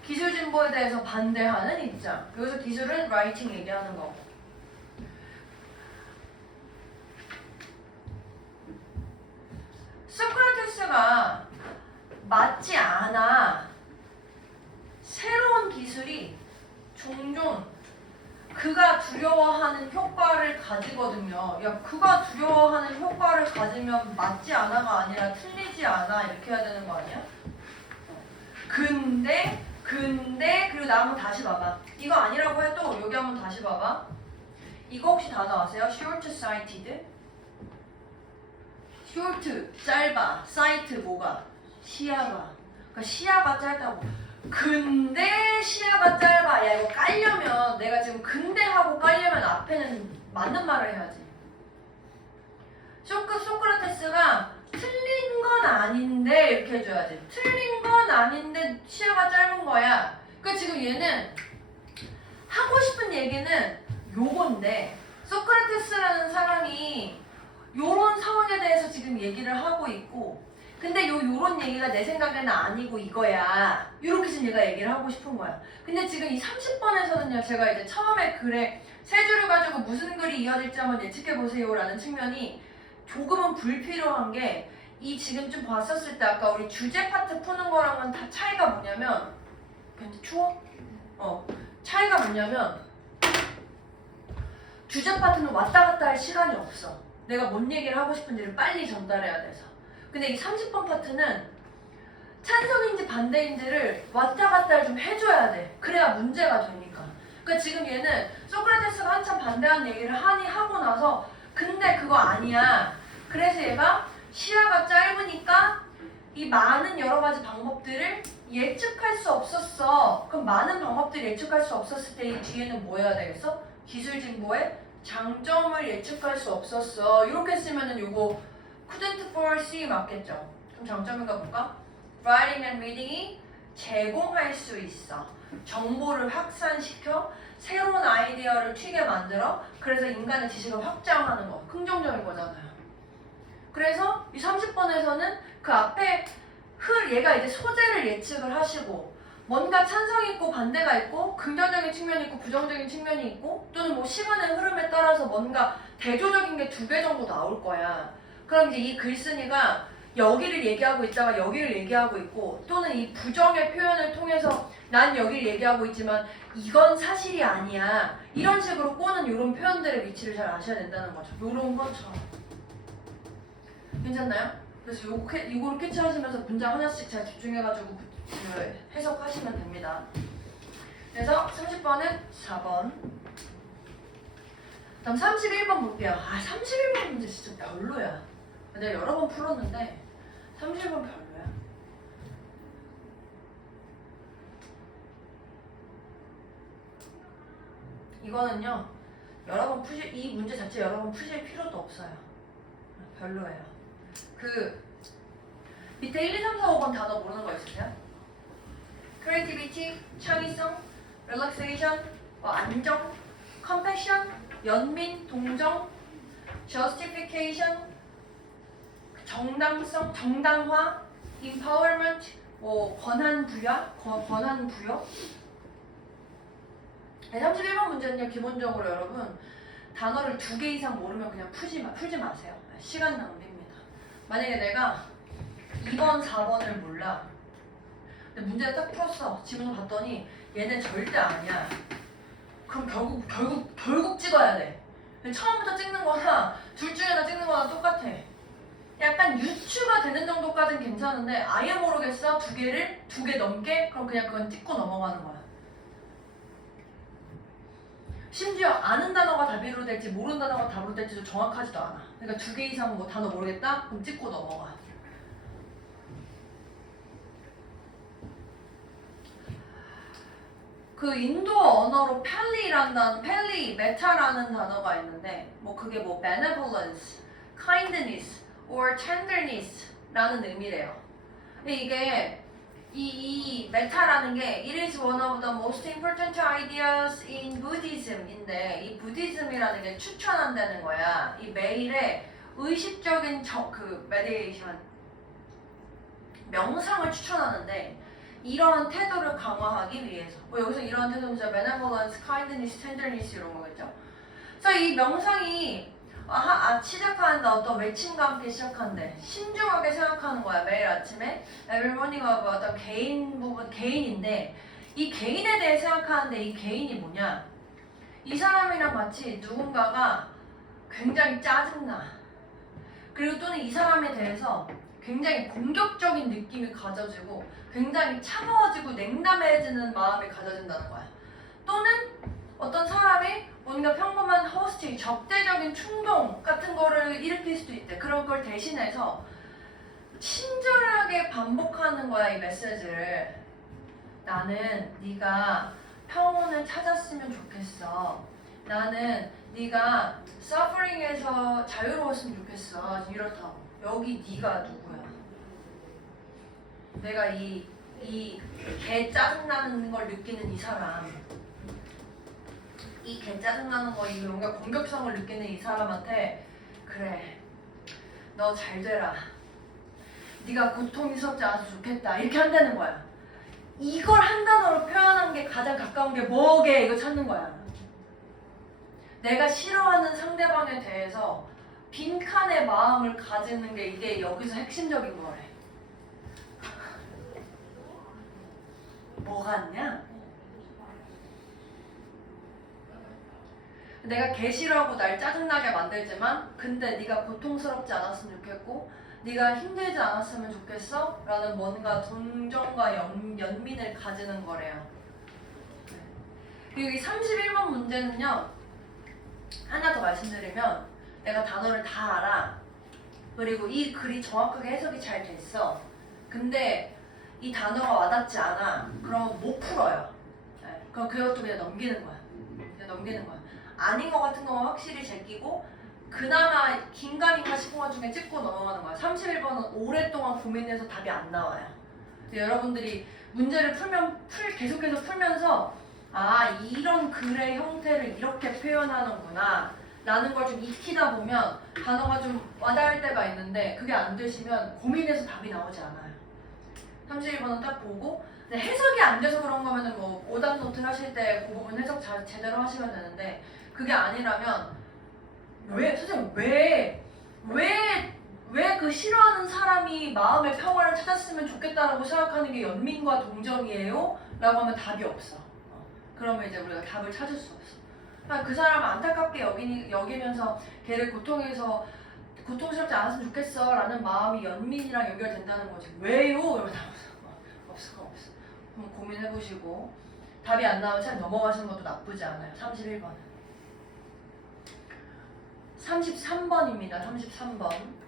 기술 진보에 대해서 반대하는 입장. 여기서 기술은 라이팅 얘기하는 거고. 소크라테스가 맞지 않아. 새로운 기술이 종종 그가 두려워하는 효과를 가지거든요. 야, 그가 두려워하는 효과를 가지면 맞지 않아가 아니라 틀리지 않아, 이렇게 해야 되는 거 아니야? 근데 그리고 나 한번 다시 봐봐. 이거 아니라고 해도 여기 한번 다시 봐봐. 이거 혹시 단어 아세요? short-sighted? short, 짧아. sight, 뭐가? 시야가. 그러니까 시야가 짧다고. 근데 시야가 짧아. 야, 이거 깔려면, 내가 지금 근데 하고 깔려면 앞에는 맞는 말을 해야지. 소크라테스가 틀린 건 아닌데 이렇게 해줘야지. 틀린 건 아닌데 시야가 짧은 거야. 그러니까 지금 얘는 하고 싶은 얘기는 요건데, 소크라테스라는 사람이 요런 상황에 대해서 지금 얘기를 하고 있고, 근데 요런 얘기가 내 생각에는 아니고 이거야. 요렇게 지금 얘가 얘기를 하고 싶은 거야. 근데 지금 이 30번에서는요, 제가 이제 처음에 글에 세 줄을 가지고 무슨 글이 이어질지 한번 예측해보세요 라는 측면이 조금은 불필요한 게, 이 지금 좀 봤었을 때 아까 우리 주제 파트 푸는 거랑은 다 차이가 뭐냐면, 근데 추워? 차이가 뭐냐면, 주제 파트는 왔다 갔다 할 시간이 없어. 내가 뭔 얘기를 하고 싶은지를 빨리 전달해야 돼서. 근데 이 30번 파트는 찬성인지 반대인지를 왔다 갔다 좀 해줘야 돼. 그래야 문제가 되니까. 그러니까 지금 얘는 소크라테스가 한참 반대하는 얘기를 하고 나서, 근데 그거 아니야. 그래서 얘가 시야가 짧으니까 이 많은 여러 가지 방법들을 예측할 수 없었어. 그럼 많은 방법들을 예측할 수 없었을 때 이 뒤에는 뭐 해야 되겠어? 기술 진보의 장점을 예측할 수 없었어. 이렇게 쓰면은 요거 couldn't foresee 맞겠죠? 그럼 장점인가 볼까? Writing and reading이 제공할 수 있어. 정보를 확산시켜 새로운 아이디어를 튀게 만들어. 그래서 인간의 지식을 확장하는 거. 긍정적인 거잖아요. 그래서 이 30번에서는 그 앞에 얘가 이제 소재를 예측을 하시고, 뭔가 찬성이 있고 반대가 있고, 긍정적인 측면이 있고 부정적인 측면이 있고, 또는 뭐 시간의 흐름에 따라서 뭔가 대조적인 게 2개 정도 나올 거야. 그럼 이제 이 글쓴이가 여기를 얘기하고 있다가 여기를 얘기하고 있고, 또는 이 부정의 표현을 통해서 난 여기를 얘기하고 있지만 이건 사실이 아니야, 이런 식으로 꼬는 이런 표현들의 위치를 잘 아셔야 된다는 거죠. 이런 것처럼. 괜찮나요? 그래서 요거를 캐치하시면서 문장 하나씩 잘 집중해가지고 해석하시면 됩니다. 그래서 30번은 4번. 다음 31번 볼게요. 31번 문제 진짜 별로야. 내가 여러 번 풀었는데 31번 별로야. 이거는요. 이 문제 자체 여러 번 푸실 필요도 없어요. 별로예요. 그 밑에 1, 2, 3, 4, 5번 단어 모르는 거 있으세요? creativity, 창의성, relaxation, 안정, compassion, 연민, 동정, justification, 정당성, 정당화, empowerment, 권한 부여. 네, 31번 문제는요, 기본적으로 여러분 단어를 2개 이상 모르면 그냥 풀지 마세요. 시간 낭비입니다. 만약에 내가 2번, 4번을 몰라. 근데 문제를 딱 풀었어. 지문을 봤더니 얘는 절대 아니야. 그럼 결국 찍어야 돼. 처음부터 찍는 거나 둘 중에 하나 찍는 거나 똑같아. 약간 유추가 되는 정도까지는 괜찮은데 아예 모르겠어. 2개 넘게? 그럼 그냥 그건 찍고 넘어가는 거야. 심지어 아는 단어가 답으로 될지 모르는 단어가 답으로 될지도 정확하지도 않아. 그러니까 2개 이상 뭐 단어 모르겠다? 그럼 찍고 넘어가. 그 인도 언어로 메타라는 단어가 있는데 그게 benevolence, kindness, or tenderness라는 의미래요. 근데 이게 이 메타라는 게 It is one of the most important ideas in Buddhism인데 이 부디즘이라는 게 추천한다는 거야. 이 매일의 의식적인 메디테이션, 명상을 추천하는데 이러한 태도를 강화하기 위해서 여기서 이러한 태도는 진짜 benevolence, kindness, tenderness 이런 거겠죠. 그래서 이 명상이 시작하는데 어떤 외침과 함께 시작한대. 신중하게 생각하는 거야. 매일 아침에 every morning가 어떤 개인인데 이 개인에 대해 생각하는데 이 개인이 뭐냐, 이 사람이랑 마치 누군가가 굉장히 짜증나, 그리고 또는 이 사람에 대해서 굉장히 공격적인 느낌이 가져지고 굉장히 차가워지고 냉담해지는 마음이 가져진다는 거야. 또는 어떤 사람이 뭔가 평범한 호스티, 적대적인 충동 같은 거를 일으킬 수도 있대. 그런 걸 대신해서 친절하게 반복하는 거야, 이 메시지를. 나는 네가 평온을 찾았으면 좋겠어. 나는 네가 서퍼링에서 자유로웠으면 좋겠어. 이렇다고. 여기 네가 누구야? 내가 이 개 짜증나는 걸 느끼는 이 사람, 이 개 짜증나는 거, 이 뭔가 공격성을 느끼는 이 사람한테 그래, 너 잘 되라, 네가 고통스럽지 않아서 좋겠다, 이렇게 한다는 거야. 이걸 한 단어로 표현한 게 가장 가까운 게 뭐게? 이거 찾는 거야. 내가 싫어하는 상대방에 대해서 빈칸의 마음을 가지는 게 이게 여기서 핵심적인 거래. 뭐 같냐? 내가 개 싫어하고 날 짜증나게 만들지만 근데 네가 고통스럽지 않았으면 좋겠고 네가 힘들지 않았으면 좋겠어? 라는 뭔가 동정과 연민을 가지는 거래요. 그리고 이 31번 문제는요, 하나 더 말씀드리면, 내가 단어를 다 알아. 그리고 이 글이 정확하게 해석이 잘 됐어. 근데 이 단어가 와닿지 않아. 그럼 못 풀어요. 그럼 그것도 그냥 넘기는 거야. 아닌 것 같은 거만 확실히 제끼고 그나마 긴가민가 싶은 것 중에 찍고 넘어가는 거야. 31번은 오랫동안 고민해서 답이 안 나와요. 여러분들이 문제를 계속해서 풀면서 이런 글의 형태를 이렇게 표현하는구나 라는 걸 좀 익히다 보면 단어가 좀 와닿을 때가 있는데 그게 안 되시면 고민해서 답이 나오지 않아요. 31번은 딱 보고 해석이 안 돼서 그런 거면은 오답 노트를 하실 때 그 부분 해석 제대로 하시면 되는데 그게 아니라면 선생님 왜 그 싫어하는 사람이 마음의 평화를 찾았으면 좋겠다라고 생각하는 게 연민과 동정이에요? 라고 하면 답이 없어. 그러면 이제 우리가 답을 찾을 수 없어. 그러니까 그 사람을 안타깝게 여기면서 걔를 고통스럽지 않았으면 좋겠어 라는 마음이 연민이랑 연결된다는 거지. 왜요? 이러면 답 없어. 한번 고민해보시고 답이 안 나오면 잘 넘어가시는 것도 나쁘지 않아요. 31번은 33번입니다. 33번.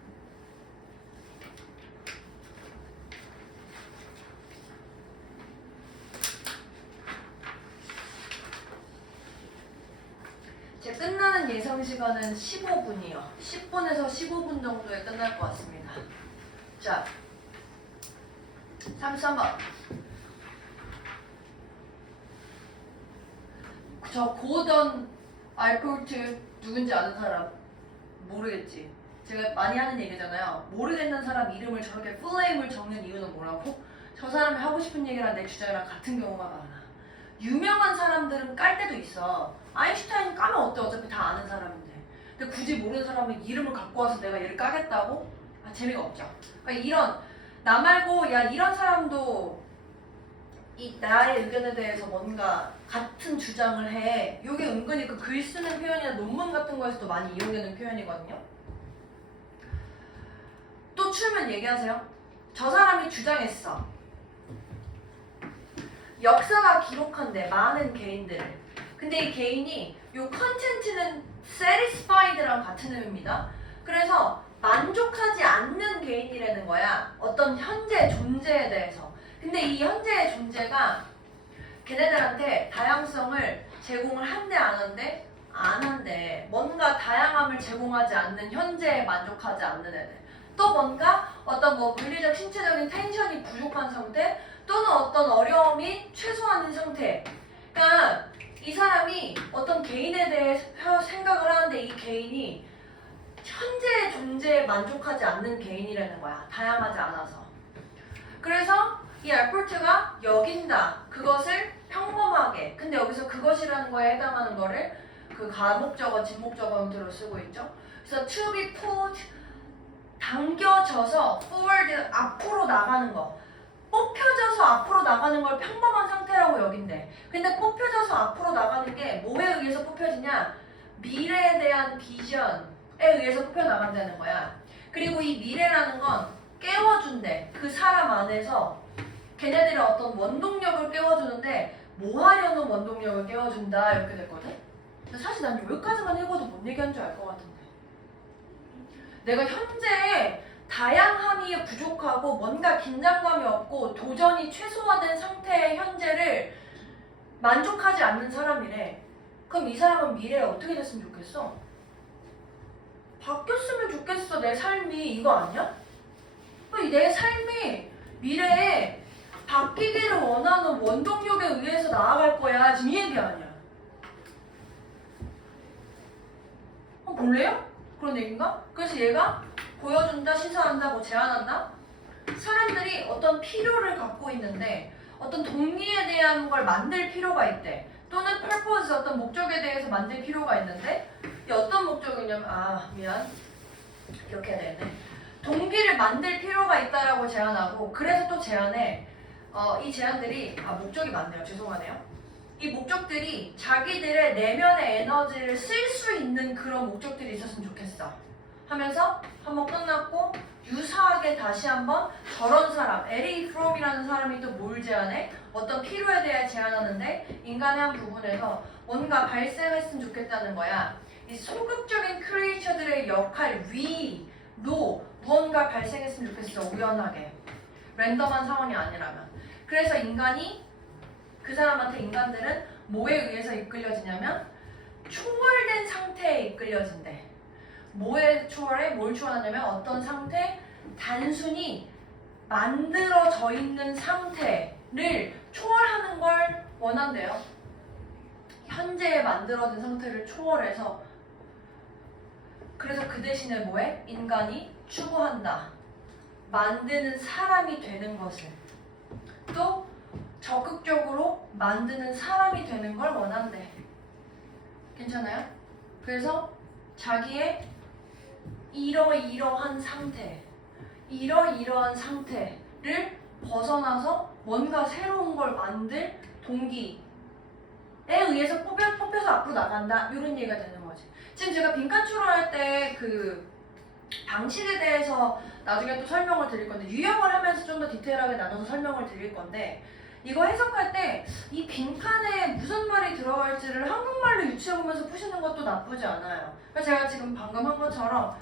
예상 시간은 15분이요. 10분에서 15분 정도에 끝날 것 같습니다. 자, 33번. 저 고던 알포르트 누군지 아는 사람? 모르겠지. 제가 많이 하는 얘기잖아요. 모르겠는 사람 이름을 저렇게 풀네임을 적는 이유는 뭐라고? 저 사람이 하고 싶은 얘기랑 내 주장이랑 같은 경우가 많아. 유명한 사람들은 깔 때도 있어. 아인슈타인 까면 어때? 어차피 다 아는 사람인데. 근데 굳이 모르는 사람은 이름을 갖고 와서 내가 얘를 까겠다고? 아, 재미가 없죠. 그러니까 이런 나 말고 야 이런 사람도 이 나의 의견에 대해서 뭔가 같은 주장을 해. 이게 은근히 그 글 쓰는 표현이나 논문 같은 거에서도 많이 이용되는 표현이거든요. 또 추면 얘기하세요. 저 사람이 주장했어. 역사가 기록한대 많은 개인들을. 근데 이 개인이 요 컨텐츠는 satisfied랑 같은 의미입니다. 그래서 만족하지 않는 개인이라는 거야. 어떤 현재 존재에 대해서. 근데 이 현재의 존재가 걔네들한테 다양성을 제공을 한대 안 한대? 안 한대. 뭔가 다양함을 제공하지 않는 현재에 만족하지 않는 애들. 또 뭔가 어떤 뭐 물리적 신체적인 텐션이 부족한 상태 또는 어떤 어려움이 최소한인 상태. 그러니까 이 사람이 어떤 개인에 대해 생각을 하는데 이 개인이 현재의 존재에 만족하지 않는 개인이라는 거야. 다양하지 않아서. 그래서 이 알포르트가 여긴다. 그것을 평범하게. 근데 여기서 그것이라는 거에 해당하는 거를 그 가목적어, 진목적어 형태로 쓰고 있죠. 그래서 to be put 당겨져서 forward 앞으로 나가는 거. 뽑혀져서 앞으로 나가는 걸 평범한 상태라고 여긴대. 근데 뽑혀져서 앞으로 나가는 게 뭐에 의해서 뽑혀지냐? 미래에 대한 비전에 의해서 뽑혀 나간다는 거야. 그리고 이 미래라는 건 깨워준대. 그 사람 안에서 걔네들의 어떤 원동력을 깨워주는데 뭐 하려는 원동력을 깨워준다 이렇게 됐거든? 근데 사실 난 여기까지만 읽어도 뭔 얘기하는 줄 알 것 같은데 내가 현재 다양함이 부족하고 뭔가 긴장감이 없고 도전이 최소화된 상태의 현재를 만족하지 않는 사람이래. 그럼 이 사람은 미래에 어떻게 됐으면 좋겠어? 바뀌었으면 좋겠어. 내 삶이 이거 아니야? 내 삶이 미래에 바뀌기를 원하는 원동력에 의해서 나아갈 거야. 지금 이 얘기 아니야. 볼래요? 그런 얘기인가? 그래서 얘가 보여준다, 시사한다, 뭐 제안한다? 사람들이 어떤 필요를 갖고 있는데 어떤 동기에 대한 걸 만들 필요가 있대. 또는 purpose, 어떤 목적에 대해서 만들 필요가 있는데 이 어떤 목적이냐면 미안. 이렇게 해야 되겠네. 동기를 만들 필요가 있다라고 제안하고 그래서 또 제안해. 이 제안들이 목적이 많네요. 죄송하네요. 이 목적들이 자기들의 내면의 에너지를 쓸 수 있는 그런 목적들이 있었으면 좋겠어. 하면서 한번 끝났고 유사하게 다시 한번 저런 사람, 에리 프롬이라는 사람이 또 뭘 제안해? 어떤 필요에 대해 제안하는데 인간의 한 부분에서 뭔가 발생했으면 좋겠다는 거야. 이 소극적인 크리에이처들의 역할 위로 무언가 발생했으면 좋겠어. 우연하게. 랜덤한 상황이 아니라면. 그래서 그 사람한테 인간들은 뭐에 의해서 이끌려지냐면 초월된 상태에 이끌려진대. 뭐에 초월해? 뭘 초월하냐면 어떤 상태? 단순히 만들어져 있는 상태를 초월하는 걸 원한대요. 현재에 만들어진 상태를 초월해서 그래서 그 대신에 뭐해? 인간이 추구한다. 만드는 사람이 되는 것을. 또 적극적으로 만드는 사람이 되는 걸 원한대. 괜찮아요? 그래서 자기의 이러이러한 상태, 이러이러한 상태를 벗어나서 뭔가 새로운 걸 만들 동기에 의해서 뽑혀서 앞으로 나간다. 이런 얘기가 되는 거지. 지금 제가 빈칸 추론할 때 그 방식에 대해서 나중에 또 설명을 드릴 건데 유형을 하면서 좀 더 디테일하게 나눠서 설명을 드릴 건데 이거 해석할 때 이 빈칸에 무슨 말이 들어갈지를 한국말로 유추해보면서 푸시는 것도 나쁘지 않아요. 그래서 제가 지금 방금 한 것처럼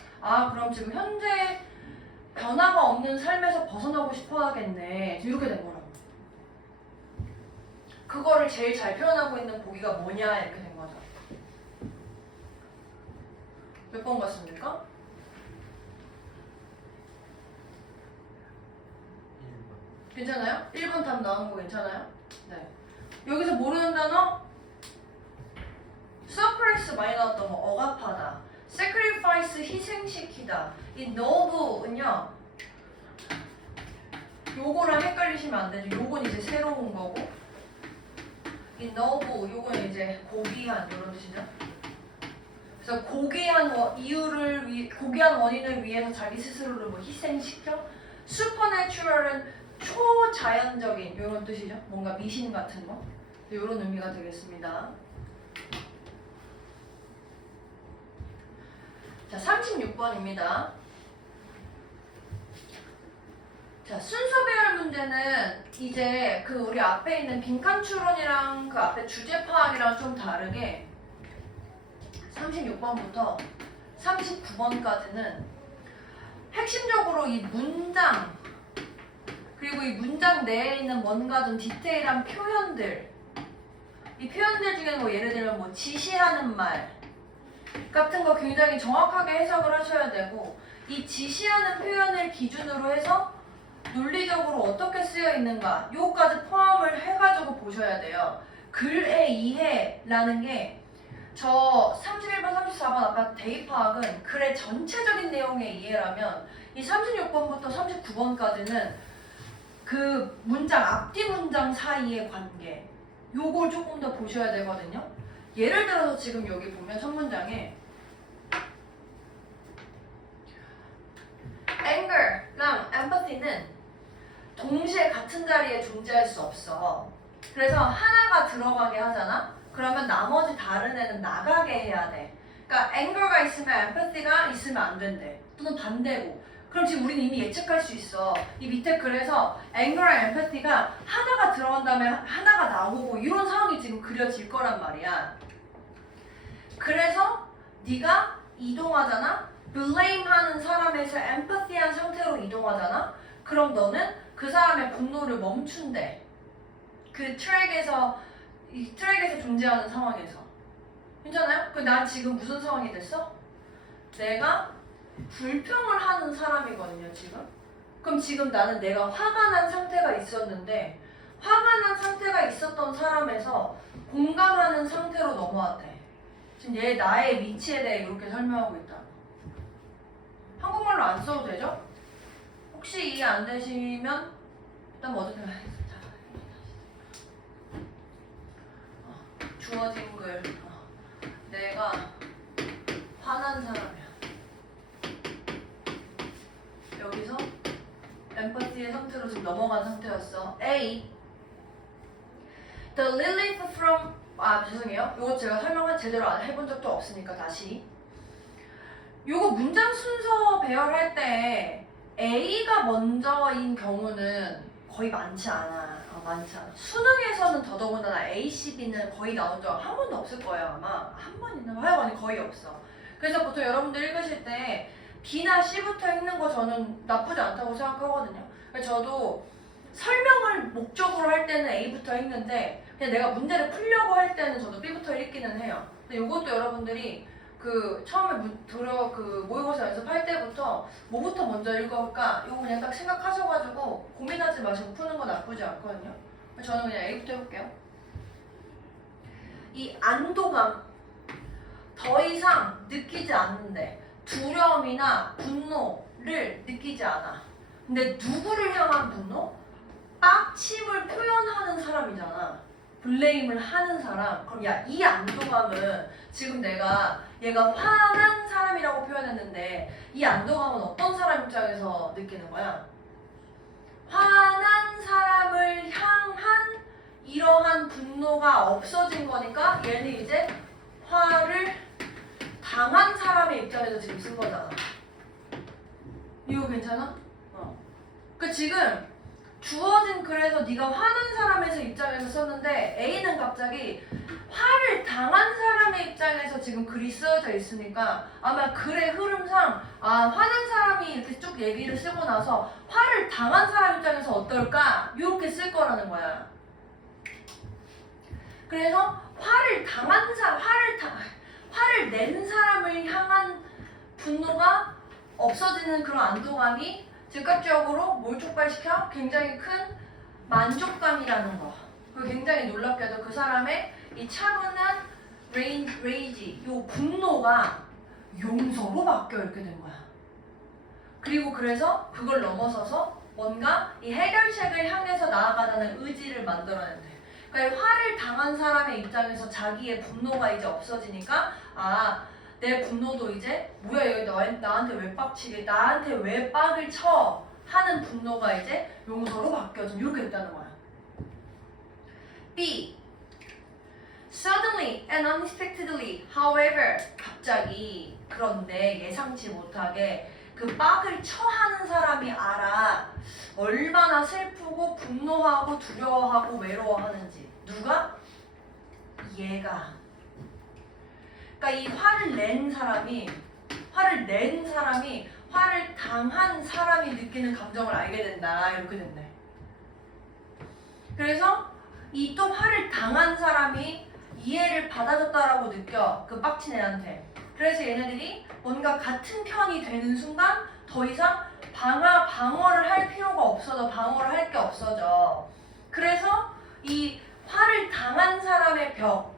그럼 지금 현재 변화가 없는 삶에서 벗어나고 싶어 하겠네. 이렇게 된 거라고. 그거를 제일 잘 표현하고 있는 보기가 뭐냐 이렇게 된 거죠. 몇 번 같습니까? 1번. 괜찮아요? 1번 답 나오는 거 괜찮아요? 네. 여기서 모르는 단어? suppress 많이 나왔던 거 억압하다. sacrifice 희생시키다. 이 nove은요. 요거랑 헷갈리시면 안 되죠. 요건 이제 새로운 거고 이 noble 요건 이제 고귀한 이런 뜻이죠. 그래서 고귀한 원인을 위해서 자기 스스로를 뭐 희생시켜? supernatural은 초자연적인 이런 뜻이죠. 뭔가 미신 같은 거. 이런 의미가 되겠습니다. 자, 36번입니다. 자, 순서 배열 문제는 이제 그 우리 앞에 있는 빈칸 추론이랑 그 앞에 주제 파악이랑 좀 다르게 36번부터 39번까지는 핵심적으로 이 문장 그리고 이 문장 내에 있는 뭔가 좀 디테일한 표현들 이 표현들 중에는 뭐 예를 들면 뭐 지시하는 말 같은 거 굉장히 정확하게 해석을 하셔야 되고 이 지시하는 표현을 기준으로 해서 논리적으로 어떻게 쓰여 있는가 요거까지 포함을 해가지고 보셔야 돼요. 글의 이해라는 게 저 31번, 34번 아까 대입 파악은 글의 전체적인 내용의 이해라면 이 36번부터 39번까지는 그 문장 앞뒤 문장 사이의 관계 요걸 조금 더 보셔야 되거든요. 예를 들어서 지금 여기 보면 첫 문장에 anger랑 empathy는 동시에 같은 자리에 존재할 수 없어. 그래서 하나가 들어가게 하잖아? 그러면 나머지 다른 애는 나가게 해야 돼. 그러니까 anger가 있으면 empathy가 있으면 안 된대. 또는 반대고. 그럼 지금 우리는 이미 예측할 수 있어. 이 밑에 그래서 anger랑 empathy가 하나가 들어간 다음에 하나가 나오고 이런 상황이 지금 그려질 거란 말이야. 그래서 네가 이동하잖아? blame 하는 사람에서 empathy한 상태로 이동하잖아? 그럼 너는 그 사람의 분노를 멈춘대. 그 트랙에서 존재하는 상황에서. 괜찮아요? 난 지금 무슨 상황이 됐어? 내가 불평을 하는 사람이거든요, 지금. 그럼 지금 나는 내가 화가 난 상태가 있었는데 화가 난 상태가 있었던 사람에서 공감하는 상태로 넘어왔대. 지금 얘 나의 위치에 대해 이렇게 설명하고 있다. 한국말로 안 써도 되죠? 혹시 이해 안 되시면 일단 뭐 어떻게 주어진 글 내가 화난 사람이야. 여기서 엠파티의 상태로 지금 넘어간 상태였어. A The relief from 죄송해요. 이거 제가 설명을 제대로 안 해본 적도 없으니까 다시 요거 문장 순서 배열할 때 A가 먼저인 경우는 거의 많지 않아. 많지 않아. 수능에서는 더더군다나 A, C, B는 거의 나온 적 한 번도 없을 거예요. 아마 한 번 있나? 하여간 거의 없어. 그래서 보통 여러분들 읽으실 때 B나 C부터 읽는 거 저는 나쁘지 않다고 생각하거든요. 그래서 저도 설명을 목적으로 할 때는 A부터 읽는데 그냥 내가 문제를 풀려고 할 때는 저도 B부터 읽기는 해요. 근데 이것도 여러분들이 그 처음에 모의고사 연습할 때부터 뭐부터 먼저 읽어볼까 이거 그냥 딱 생각하셔가지고 고민하지 마시고 푸는 거 나쁘지 않거든요. 저는 그냥 A부터 해볼게요. 이 안도감 더 이상 느끼지 않는데 두려움이나 분노를 느끼지 않아. 근데 누구를 향한 분노? 빡침을 표현하는 사람이잖아. 블레임을 하는 사람. 그럼 야, 이 안도감은 지금 얘가 화난 사람이라고 표현했는데 이 안도감은 어떤 사람 입장에서 느끼는 거야? 화난 사람을 향한 이러한 분노가 없어진 거니까 얘는 이제 화를 당한 사람의 입장에서 지금 쓴 거잖아. 이거 괜찮아? 그 지금 주어진 글에서 네가 화난 사람에서 입장에서 썼는데 A는 갑자기 화를 당한 사람의 입장에서 지금 글이 쓰여져 있으니까 아마 글의 흐름상 화난 사람이 이렇게 쭉 얘기를 쓰고 나서 화를 당한 사람 입장에서 어떨까? 이렇게 쓸 거라는 거야. 그래서 화를 낸 사람을 향한 분노가 없어지는 그런 안도감이 즉각적으로 뭘 촉발시켜? 굉장히 큰 만족감이라는 거. 그리고 굉장히 놀랍게도 그 사람의 이 차분한 레이지, 요 분노가 용서로 바뀌어 이렇게 된 거야. 그리고 그래서 그걸 넘어서서 뭔가 이 해결책을 향해서 나아가자는 의지를 만들어낸대. 그러니까 이 화를 당한 사람의 입장에서 자기의 분노가 이제 없어지니까 아, 내 분노도 이제 뭐야 여기 나한테 왜 빡치게 나한테 왜 빡을 쳐 하는 분노가 이제 용서로 바뀌어져 이렇게 됐다는 거야. B. Suddenly and unexpectedly, however, 갑자기 그런데 예상치 못하게 그 빡을 쳐하는 사람이 알아 얼마나 슬프고 분노하고 두려워하고 외로워하는지. 누가? 얘가. 그러니까 이 화를 낸 사람이 화를 당한 사람이 느끼는 감정을 알게 된다 이렇게 된대. 그래서 이 또 화를 당한 사람이 이해를 받아줬다라고 느껴 그 빡친 애한테. 그래서 얘네들이 뭔가 같은 편이 되는 순간 더 이상 방어를 할 필요가 없어져. 방어를 할 게 없어져. 그래서 이 화를 당한 사람의 벽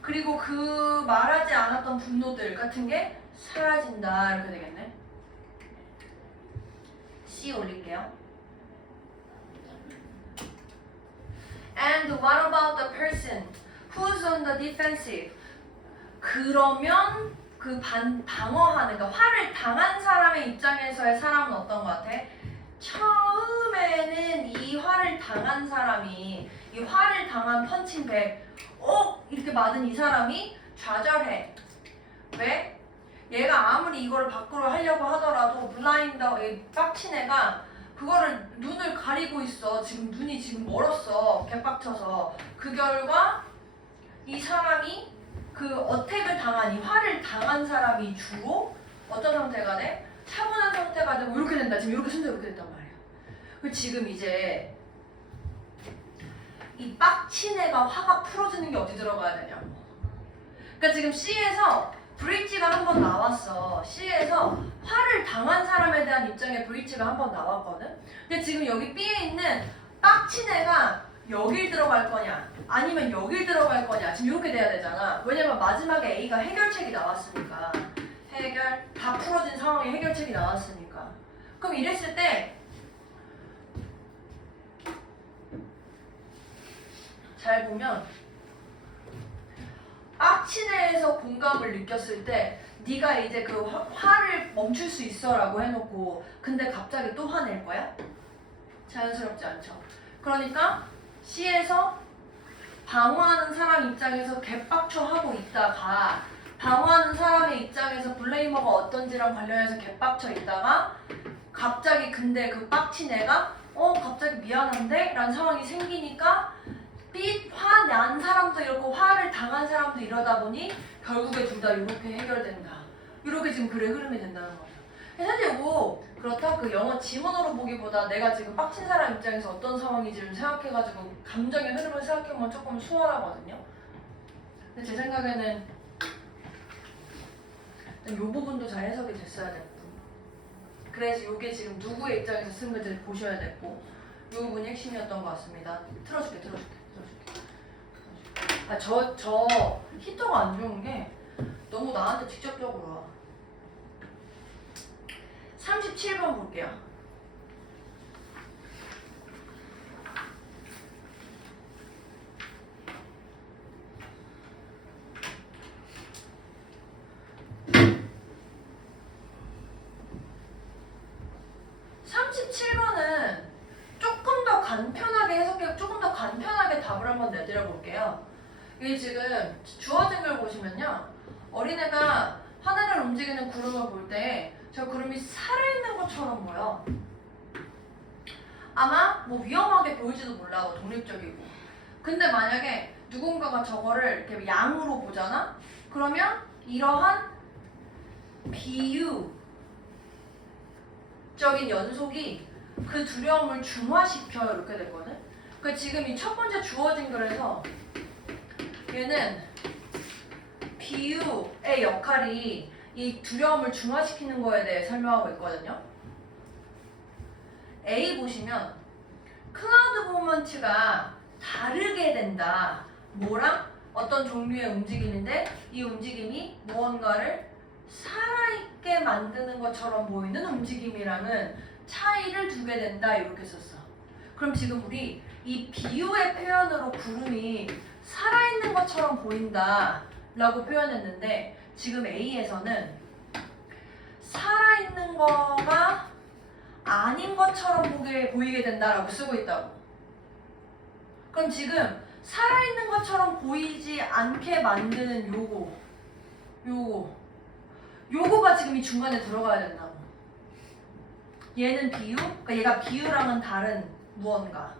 그리고 그 말하지 않았던 분노들 같은 게 사라진다 이렇게 되겠네. C 올릴게요. And what about the person who's on the defensive? 그러면 그 방어하는, 그러니까 화를 당한 사람의 입장에서의 사람은 어떤 것 같아? 처음에는 이 화를 당한 사람이 이 화를 당한 펀칭백 이렇게 맞은 이 사람이 좌절해. 왜? 얘가 아무리 이걸 밖으로 하려고 하더라도 블라인드 빡친 애가 그거를 눈을 가리고 있어. 지금 눈이 지금 멀었어. 개빡쳐서. 그 결과 이 사람이 그 어택을 당한 이 화를 당한 사람이 주로 어떤 상태가 돼? 차분한 상태가 되고 이렇게 된다. 지금 이렇게 순서 이렇게 됐단 말이야. 그 지금 이제 이 빡친 애가 화가 풀어지는 게 어디 들어가야 되냐고. 그러니까 지금 C에서 브릿지가 한 번 나왔어. C에서 화를 당한 사람에 대한 입장의 브릿지가 한 번 나왔거든. 근데 지금 여기 B에 있는 빡친 애가 여길 들어갈 거냐 아니면 여길 들어갈 거냐 지금 이렇게 돼야 되잖아. 왜냐면 마지막에 A가 해결책이 나왔으니까. 다 풀어진 상황에 해결책이 나왔으니까. 그럼 이랬을 때 잘 보면 빡친 애에서 공감을 느꼈을 때 네가 이제 그 화를 멈출 수 있어 라고 해놓고 근데 갑자기 또 화낼 거야? 자연스럽지 않죠. 그러니까 C에서 방어하는 사람 입장에서 개빡쳐 하고 있다가 방어하는 사람의 입장에서 블레이머가 어떤지랑 관련해서 개빡쳐 있다가 갑자기 근데 그 빡친 애가 갑자기 미안한데? 라는 상황이 생기니까 화 난 사람도 이렇고 화를 당한 사람도 이러다 보니 결국에 둘 다 이렇게 해결된다. 이렇게 지금 글의 흐름이 된다는 거죠. 사실 이거 그렇다 그 영어 지문으로 보기보다 내가 지금 빡친 사람 입장에서 어떤 상황인지를 생각해가지고 감정의 흐름을 생각해보면 조금 수월하거든요. 근데 제 생각에는 이 부분도 잘 해석이 됐어야 됐고 그래서 이게 지금 누구의 입장에서 쓴 건지 보셔야 됐고 이 부분이 핵심이었던 것 같습니다. 틀어줄게. 저 히터가 안 좋은 게 너무 나한테 직접적으로 와. 37번 볼게요. 조금 더 간편하게 해석해, 조금 더 간편하게 답을 한번 내드려 볼게요. 이게 지금 주어진 걸 보시면요. 어린애가 하늘을 움직이는 구름을 볼 때 저 구름이 살아있는 것처럼 보여. 아마 뭐 위험하게 보일지도 몰라. 독립적이고. 근데 만약에 누군가가 저거를 이렇게 양으로 보잖아? 그러면 이러한 비유적인 연속이 그 두려움을 중화시켜 이렇게 되거든. 그 지금 이 첫 번째 주어진 글에서 얘는 비유의 역할이 이 두려움을 중화시키는 거에 대해 설명하고 있거든요. A 보시면 클라우드 모먼트가 다르게 된다. 뭐랑? 어떤 종류의 움직임인데 이 움직임이 무언가를 살아있게 만드는 것처럼 보이는 움직임이랑은 차이를 두게 된다. 이렇게 썼어. 그럼 지금 우리 이 비유의 표현으로 구름이 살아있는 것처럼 보인다 라고 표현했는데 지금 A에서는 살아있는 거가 아닌 것처럼 보이게 된다라고 쓰고 있다고. 그럼 지금 살아있는 것처럼 보이지 않게 만드는 요거가 지금 이 중간에 들어가야 된다고. 얘는 비유, 그러니까 얘가 비유랑은 다른 무언가.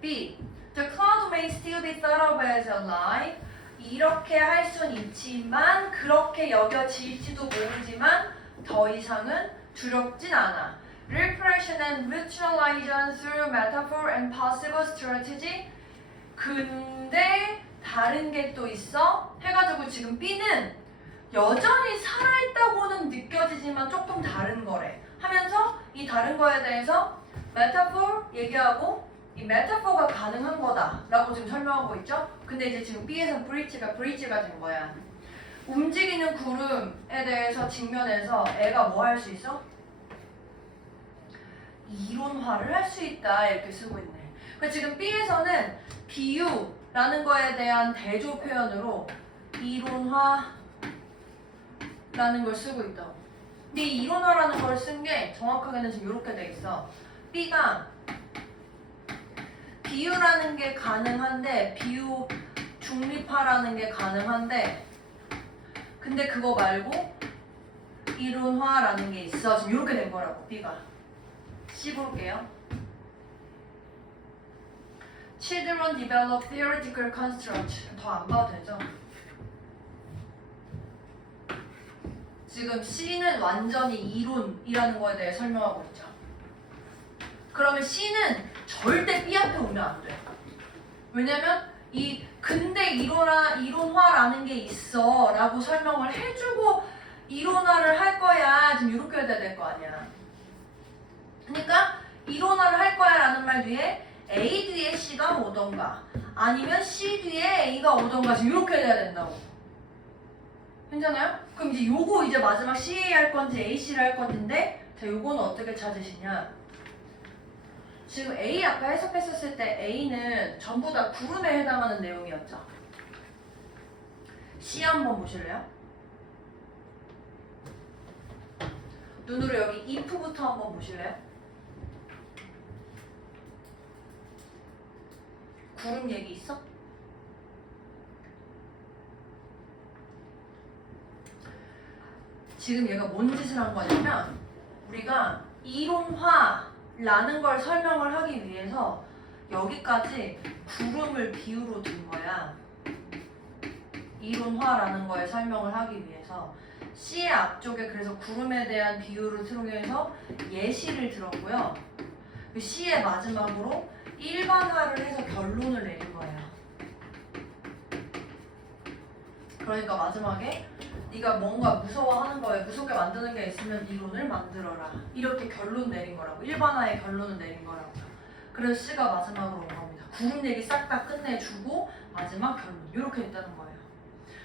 B. The cloud may still be thought of as a lie. 이렇게 할 순 있지만 그렇게 여겨질지도 모르지만 더 이상은 두렵진 않아. Repression and rationalization through metaphor and possible strategy. 근데 다른 게 또 있어. 해가지고 지금 B는 여전히 살아있다고는 느껴지지만 조금 다른 거래. 하면서 이 다른 거에 대해서 metaphor 얘기하고 이 metaphor가 가능한 거다 라고 지금 설명하고 있죠. 근데 이제 지금 B에서 브릿지가 된 거야. 움직이는 구름에 대해서 직면해서 애가 뭐 할 수 있어? 이론화를 할 수 있다 이렇게 쓰고 있네. 그러니까 지금 B에서는 비유라는 거에 대한 대조 표현으로 이론화라는 걸 쓰고 있다고. 근데 이 이론화라는 걸 쓴 게 정확하게는 지금 이렇게 돼 있어. B가 비유라는 게 가능한데 비유 중립화라는 게 가능한데 근데 그거 말고 이론화라는 게 있어. 지금 이렇게 된 거라고 B가. C 볼게요. Children develop theoretical construct. 더 안 봐도 되죠? 지금 C는 완전히 이론이라는 거에 대해 설명하고 있죠. 그러면 C는 절대 B 앞에 오면 안 돼. 왜냐면 이 근데 이론화라는 게 있어 라고 설명을 해주고 이론화를 할 거야. 지금 이렇게 해야 될 거 아니야. 그러니까 이론화를 할 거야 라는 말 뒤에 A 뒤에 C가 오던가 아니면 C 뒤에 A가 오던가 지금 이렇게 해야 된다고. 괜찮아요? 그럼 이제 요거 이제 마지막 CA 할 건지 AC를 할 건지인데 자 요거는 어떻게 찾으시냐. 지금 A 아까 해석했었을 때 A는 전부 다 구름에 해당하는 내용이었죠. C 한번 보실래요? 눈으로 여기 if부터 한번 보실래요? 구름 얘기 있어? 지금 얘가 뭔 짓을 한 거냐면 우리가 이론화라는 걸 설명을 하기 위해서 여기까지 구름을 비유로 둔 거야. 이론화라는 거에 설명을 하기 위해서 C의 앞쪽에 그래서 구름에 대한 비유를 통해서 예시를 들었고요. C의 마지막으로 일반화를 해서 결론을 내린 거예요. 그러니까 마지막에 네가 뭔가 무서워하는 거에 무섭게 만드는 게 있으면 이론을 만들어라. 이렇게 결론 내린 거라고. 일반화의 결론을 내린 거라고. 그래서 C가 마지막으로 온 겁니다. 구름 얘기 싹 다 끝내주고 마지막 결론. 이렇게 했다는 거예요.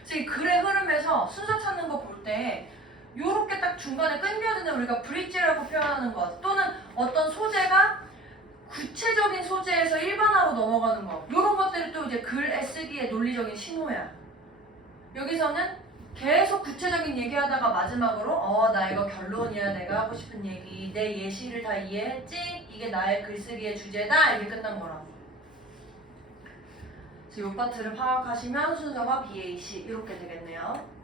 그래서 이 글의 흐름에서 순서 찾는 거 볼 때 요렇게 딱 중간에 끊겨지는 우리가 브릿지라고 표현하는 것 또는 어떤 소재가 구체적인 소재에서 일반화로 넘어가는 거 이런 것들이 또 이제 글 애쓰기의 논리적인 신호야. 여기서는 계속 구체적인 얘기하다가 마지막으로 나 이거 결론이야. 내가 하고 싶은 얘기. 내 예시를 다 이해했지? 이게 나의 글쓰기의 주제다. 이게 끝난 거라고. 그래서 이 파트를 파악하시면 순서가 BAC 이렇게 되겠네요.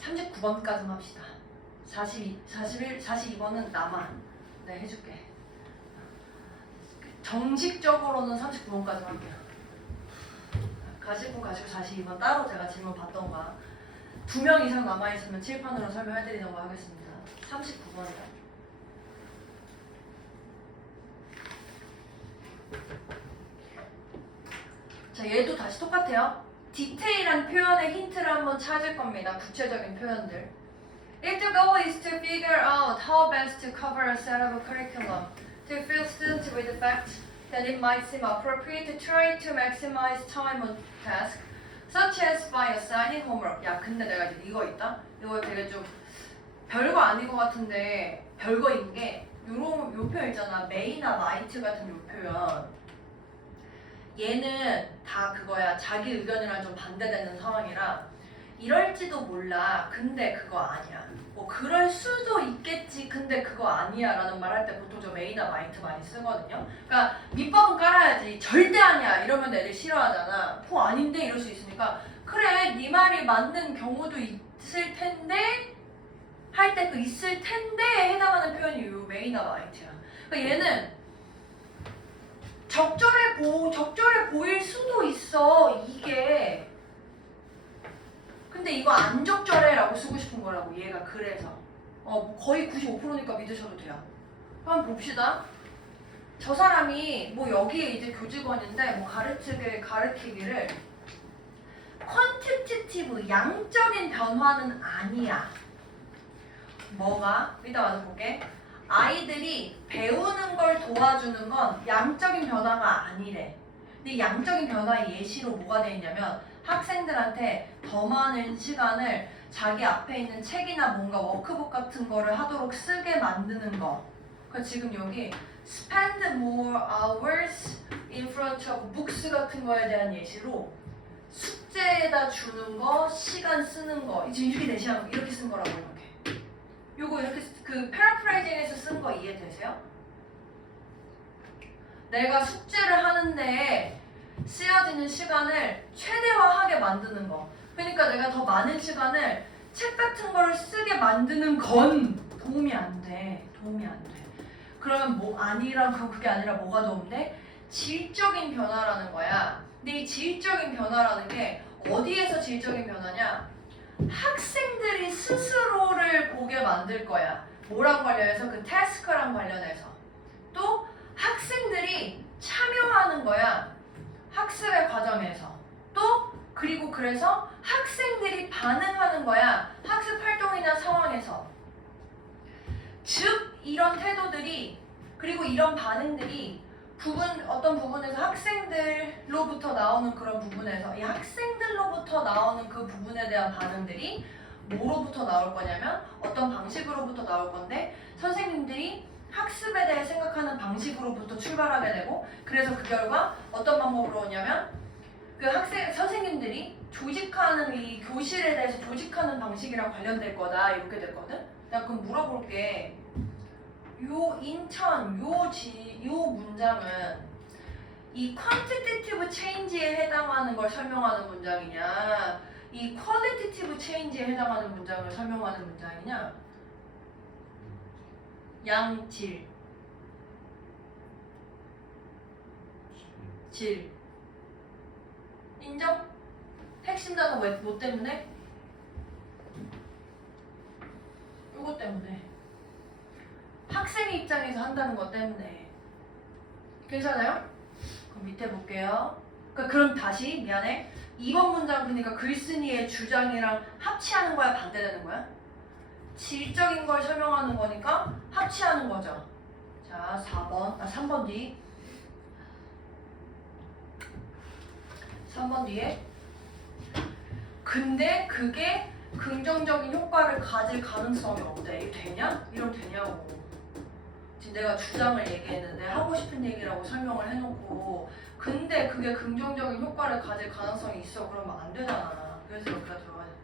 (39번까지) 합시다. 42번은 나만 해줄게. 정식적으로는 39번까지 할게요. 가시고 42번 따로 제가 질문 받던가 2명 이상 남아있으면 칠판으로 설명해드리던가 하겠습니다. 39번이다. 자, 얘도 다시 똑같아요. 디테일한 표현의 힌트를 한번 찾을 겁니다. 구체적인 표현들. If the goal is to figure out how best to cover a set of a curriculum to fill students with the facts, then it might seem appropriate to try to maximize time on task, such as by assigning homework. 야, 근데 내가 이거 있다? 이거 되게 좀 별거 아닌 것 같은데 별거인 게 요 표현 있잖아. may나 might 같은 요 표현. 얘는 다 그거야. 자기 의견이랑 좀 반대되는 상황이라 이럴지도 몰라. 근데 그거 아니야. 뭐 그럴 수도 있겠지. 근데 그거 아니야 라는 말 할 때 보통 저 may나 might 많이 쓰거든요. 그러니까 밑밥은 깔아야지. 절대 아니야 이러면 애들 싫어하잖아. 아닌데 이럴 수 있으니까 그래 네 말이 맞는 경우도 있을 텐데 할 때 그 있을 텐데에 해당하는 표현이 요 may나 might야. 그러니까 얘는 적절해 보일 수도 있어 이게. 근데 이거 안 적절해라고 쓰고 싶은 거라고 얘가. 그래서 거의 95%니까 믿으셔도 돼요. 한번 봅시다. 저 사람이 뭐 여기에 이제 교직원인데 뭐 가르치기를 퀀티티티브 양적인 변화는 아니야. 뭐가? 이따 와서 볼게. 아이들이 배우는 걸 도와주는 건 양적인 변화가 아니래. 근데 양적인 변화의 예시로 뭐가 돼 있냐면 학생들한테 더 많은 시간을 자기 앞에 있는 책이나 뭔가 워크북 같은 거를 하도록 쓰게 만드는 거. 그러니까 지금 여기 spend more hours in front of books 같은 거에 대한 예시로 숙제에다 주는 거, 시간 쓰는 거. 지금 이렇게 대시하는 거 이렇게 쓴 거라고 이렇게. 요거 이렇게 그 패러프라이징에서 쓴 거 이해되세요? 내가 숙제를 하는데 쓰여지는 시간을 최대화하게 만드는 거. 그러니까 내가 더 많은 시간을 책 같은 거를 쓰게 만드는 건 도움이 안 돼. 도움이 안 돼. 그러면 뭐 그게 아니라 뭐가 도움돼? 질적인 변화라는 거야. 근데 이 질적인 변화라는 게 어디에서 질적인 변화냐? 학생들이 스스로를 보게 만들 거야. 뭐랑 관련해서? 그 태스크랑 관련해서. 또 학생들이 참여하는 거야. 학습의 과정에서. 또 그리고 그래서 학생들이 반응하는 거야. 학습 활동이나 상황에서. 즉 이런 태도들이 그리고 이런 반응들이 어떤 부분에서 학생들로부터 나오는 그런 부분에서 이 학생들로부터 나오는 그 부분에 대한 반응들이 뭐로부터 나올 거냐면 어떤 방식으로부터 나올 건데 선생님들이 학습에 대해 생각하는 방식으로부터 출발하게 되고 그래서 그 결과 어떤 방법으로 오냐면 그 선생님들이 조직하는 이 교실에 대해서 조직하는 방식이랑 관련될 거다 이렇게 됐거든. 내가 그럼 물어볼게. 요 문장은 이 quantitative change에 해당하는 걸 설명하는 문장이냐 이 qualitative change에 해당하는 문장을 설명하는 문장이냐 양질 질 인정? 핵심 단어 뭐 때문에? 요거 때문에 학생의 입장에서 한다는 것 때문에. 괜찮아요? 그럼 밑에 볼게요. 그럼 다시 미안해. 2번 문장 그러니까 글쓴이의 주장이랑 합치하는 거야 반대되는 거야? 질적인 걸 설명하는 거니까 합치하는 거죠. 자 3번 뒤 3번 뒤에 근데 그게 긍정적인 효과를 가질 가능성이 없대. 이거 되냐? 이러면 되냐고. 지금 내가 주장을 얘기했는데 하고 싶은 얘기라고 설명을 해놓고 근데 그게 긍정적인 효과를 가질 가능성이 있어 그러면 안 되잖아. 그래서 여기가 들어가야 된다.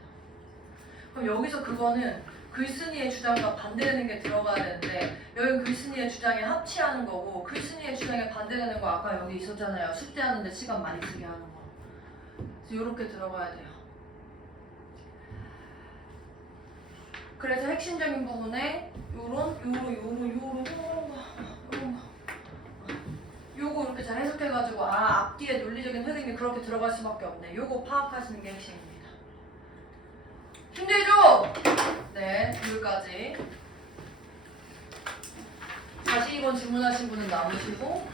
그럼 여기서 그거는 글쓴이의 주장과 반대되는 게 들어가야 되는데 여기 글쓴이의 주장에 합치하는 거고 글쓴이의 주장에 반대되는 거 아까 여기 있었잖아요. 숙제하는데 시간 많이 쓰게 하는 거. 그래서 이렇게 들어가야 돼요. 그래서 핵심적인 부분에 요거 이렇게 잘 해석해가지고 앞뒤에 논리적인 흐름이 그렇게 들어갈 수밖에 없네. 요거 파악하시는 게 핵심입니다. 힘들죠? 네, 여기까지. 42번 질문하신 분은 남으시고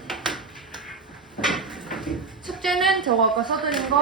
숙제는 저거 아까 써드린 거